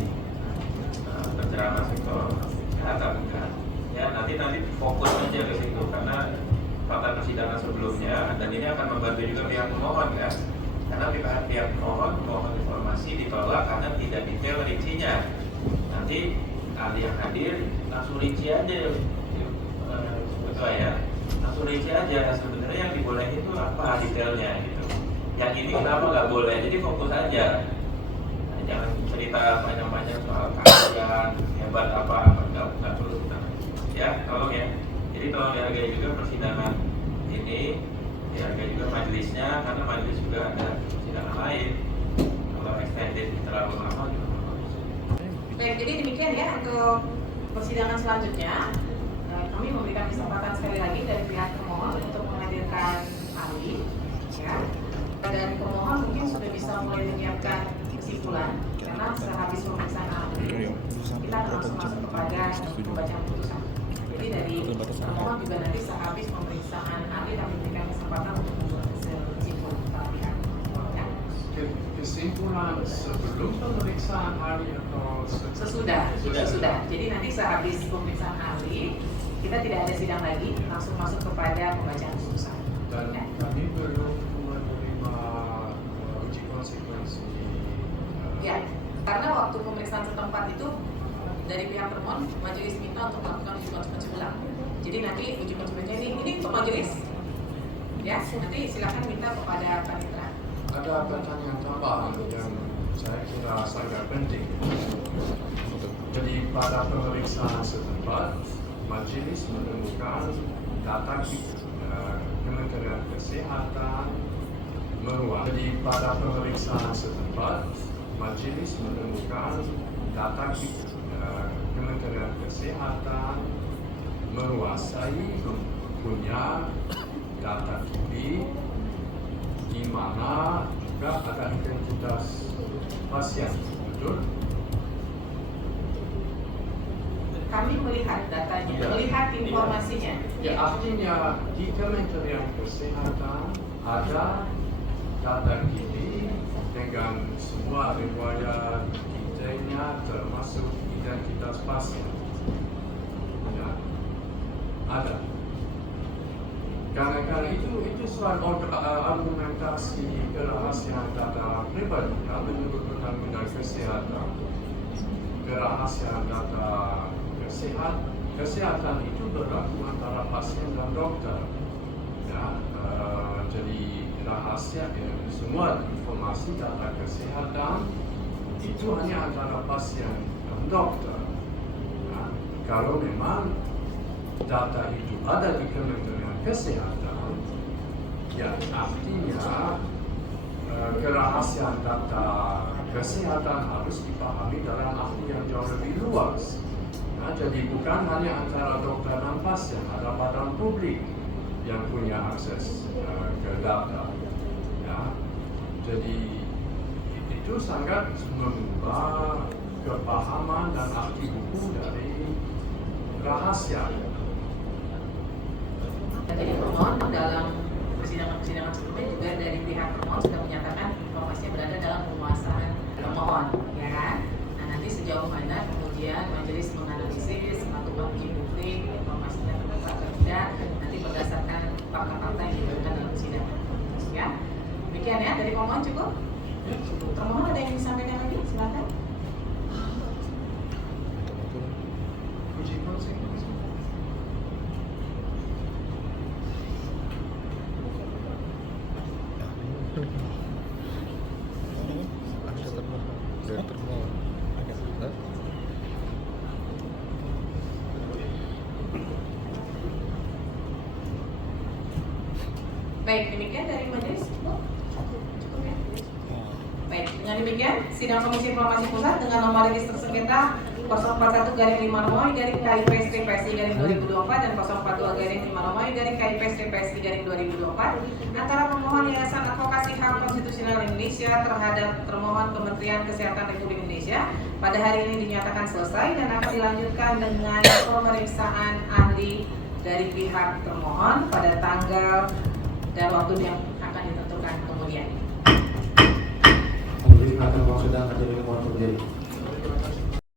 penceramah sektor kesehatan kan. Ya nanti fokus aja ke situ karena fakta persidangan sebelumnya, dan ini akan membantu juga pihak pemohon kan. Karena pihak pemohon informasi ditolak karena tidak detail rincinya. Nanti ahli yang hadir langsung rinci aja, betul ya. Langsung rinci aja sebenarnya yang dibolehin itu apa detailnya gitu. Yang ini kenapa nggak boleh? Jadi fokus aja. Jangan cerita panjang-panjang soal kalian hebat apa nggak perlu kita ya, tolong ya. Jadi tolong dihargai juga persidangan ini, dihargai juga majelisnya karena majelis juga ada persidangan lain. Kalau extended terlalu lama juga bagus. Baik, jadi demikian ya untuk persidangan selanjutnya. Kami memberikan kesempatan sekali lagi dari pihak termohon untuk menghadirkan ahli ya. Dan pemohon mungkin sudah bisa mulai menyiapkan kesimpulan karena sehabis pemeriksaan ahli kita akan langsung masuk kepada pembacaan putusan. Jadi dari pemohon juga nanti sehabis pemeriksaan ahli kami berikan kesempatan untuk membuat kesimpulan para pihak. Ya. Kesimpulan sebelum pemeriksaan ahli atau Sesudah. Jadi nanti sehabis pemeriksaan ahli kita tidak ada sidang lagi, langsung masuk kepada pembacaan putusan. Dan Ya. kami belum menerima uji konsekuensi. Ya, karena waktu pemeriksaan setempat itu dari pihak termohon majelis minta untuk melakukan uji konsekuensi ulang. Jadi nanti uji konsekuensi ini untuk majelis, ya nanti silakan minta kepada panitera ada pertanyaan tambahan yang saya kira sangat penting. Jadi pada pemeriksaan setempat, majelis menemukan data Kementerian Kesehatan meruas. Jadi pada pemeriksaan setempat, majelis menemukan data Kementerian Kesehatan menguasai punya data KIPI di mana juga ada identitas pasien, betul? Kami melihat datanya, Ya. melihat informasinya. Ya, artinya di Kementerian Kesehatan ada data KIPI dengan semua riwayat detailnya termasuk identitas pasien. Ya, ada. Karena itu soal argumentasi kerahasiaan data pribadi ya, menurut Undang-Undang Kesehatan. Kerahasiaan data kesehatan itu berlaku antara pasien dan dokter. Ya, jadi rahasia semua informasi data kesehatan itu hanya antara pasien dan dokter. Ya, kalau memang data itu ada di Kementerian Kesehatan, ya artinya kerahasiaan data kesehatan harus dipahami dalam arti yang jauh lebih luas. Nah, jadi bukan hanya antara dokter dan pasien, ada badan publik yang punya akses ke data. Ya, jadi itu sangat mengubah kepahaman dan arti buku dari rahasia. Dari termohon dalam persidangan sebelumnya juga dari pihak termohon sudah menyatakan informasinya berada dalam penguasaan termohon, ya kan? Nah, nanti sejauh mana kemudian majelis menganalisis atau bagi publik informasinya terbuka atau tidak, nanti berdasarkan fakta-fakta yang diberikan dalam persidangan, ya. Demikian ya, dari pemohon cukup. Termohon ada yang disampaikan lagi? Silakan. Baik, demikian dari majelis. Cukup ya? Baik, dengan demikian sidang Komisi Informasi Pusat dengan nomor register sengketa 041-Romawi-KIP-PSI-2024 dan 042-5 antara pemohon Yayasan Advokasi Hak Konstitusional Indonesia terhadap termohon Kementerian Kesehatan Republik Indonesia pada hari ini dinyatakan selesai dan akan dilanjutkan dengan pemeriksaan ahli dari pihak termohon pada tanggal dan waktu yang akan ditentukan kemudian. Majelis akan sedang terjadi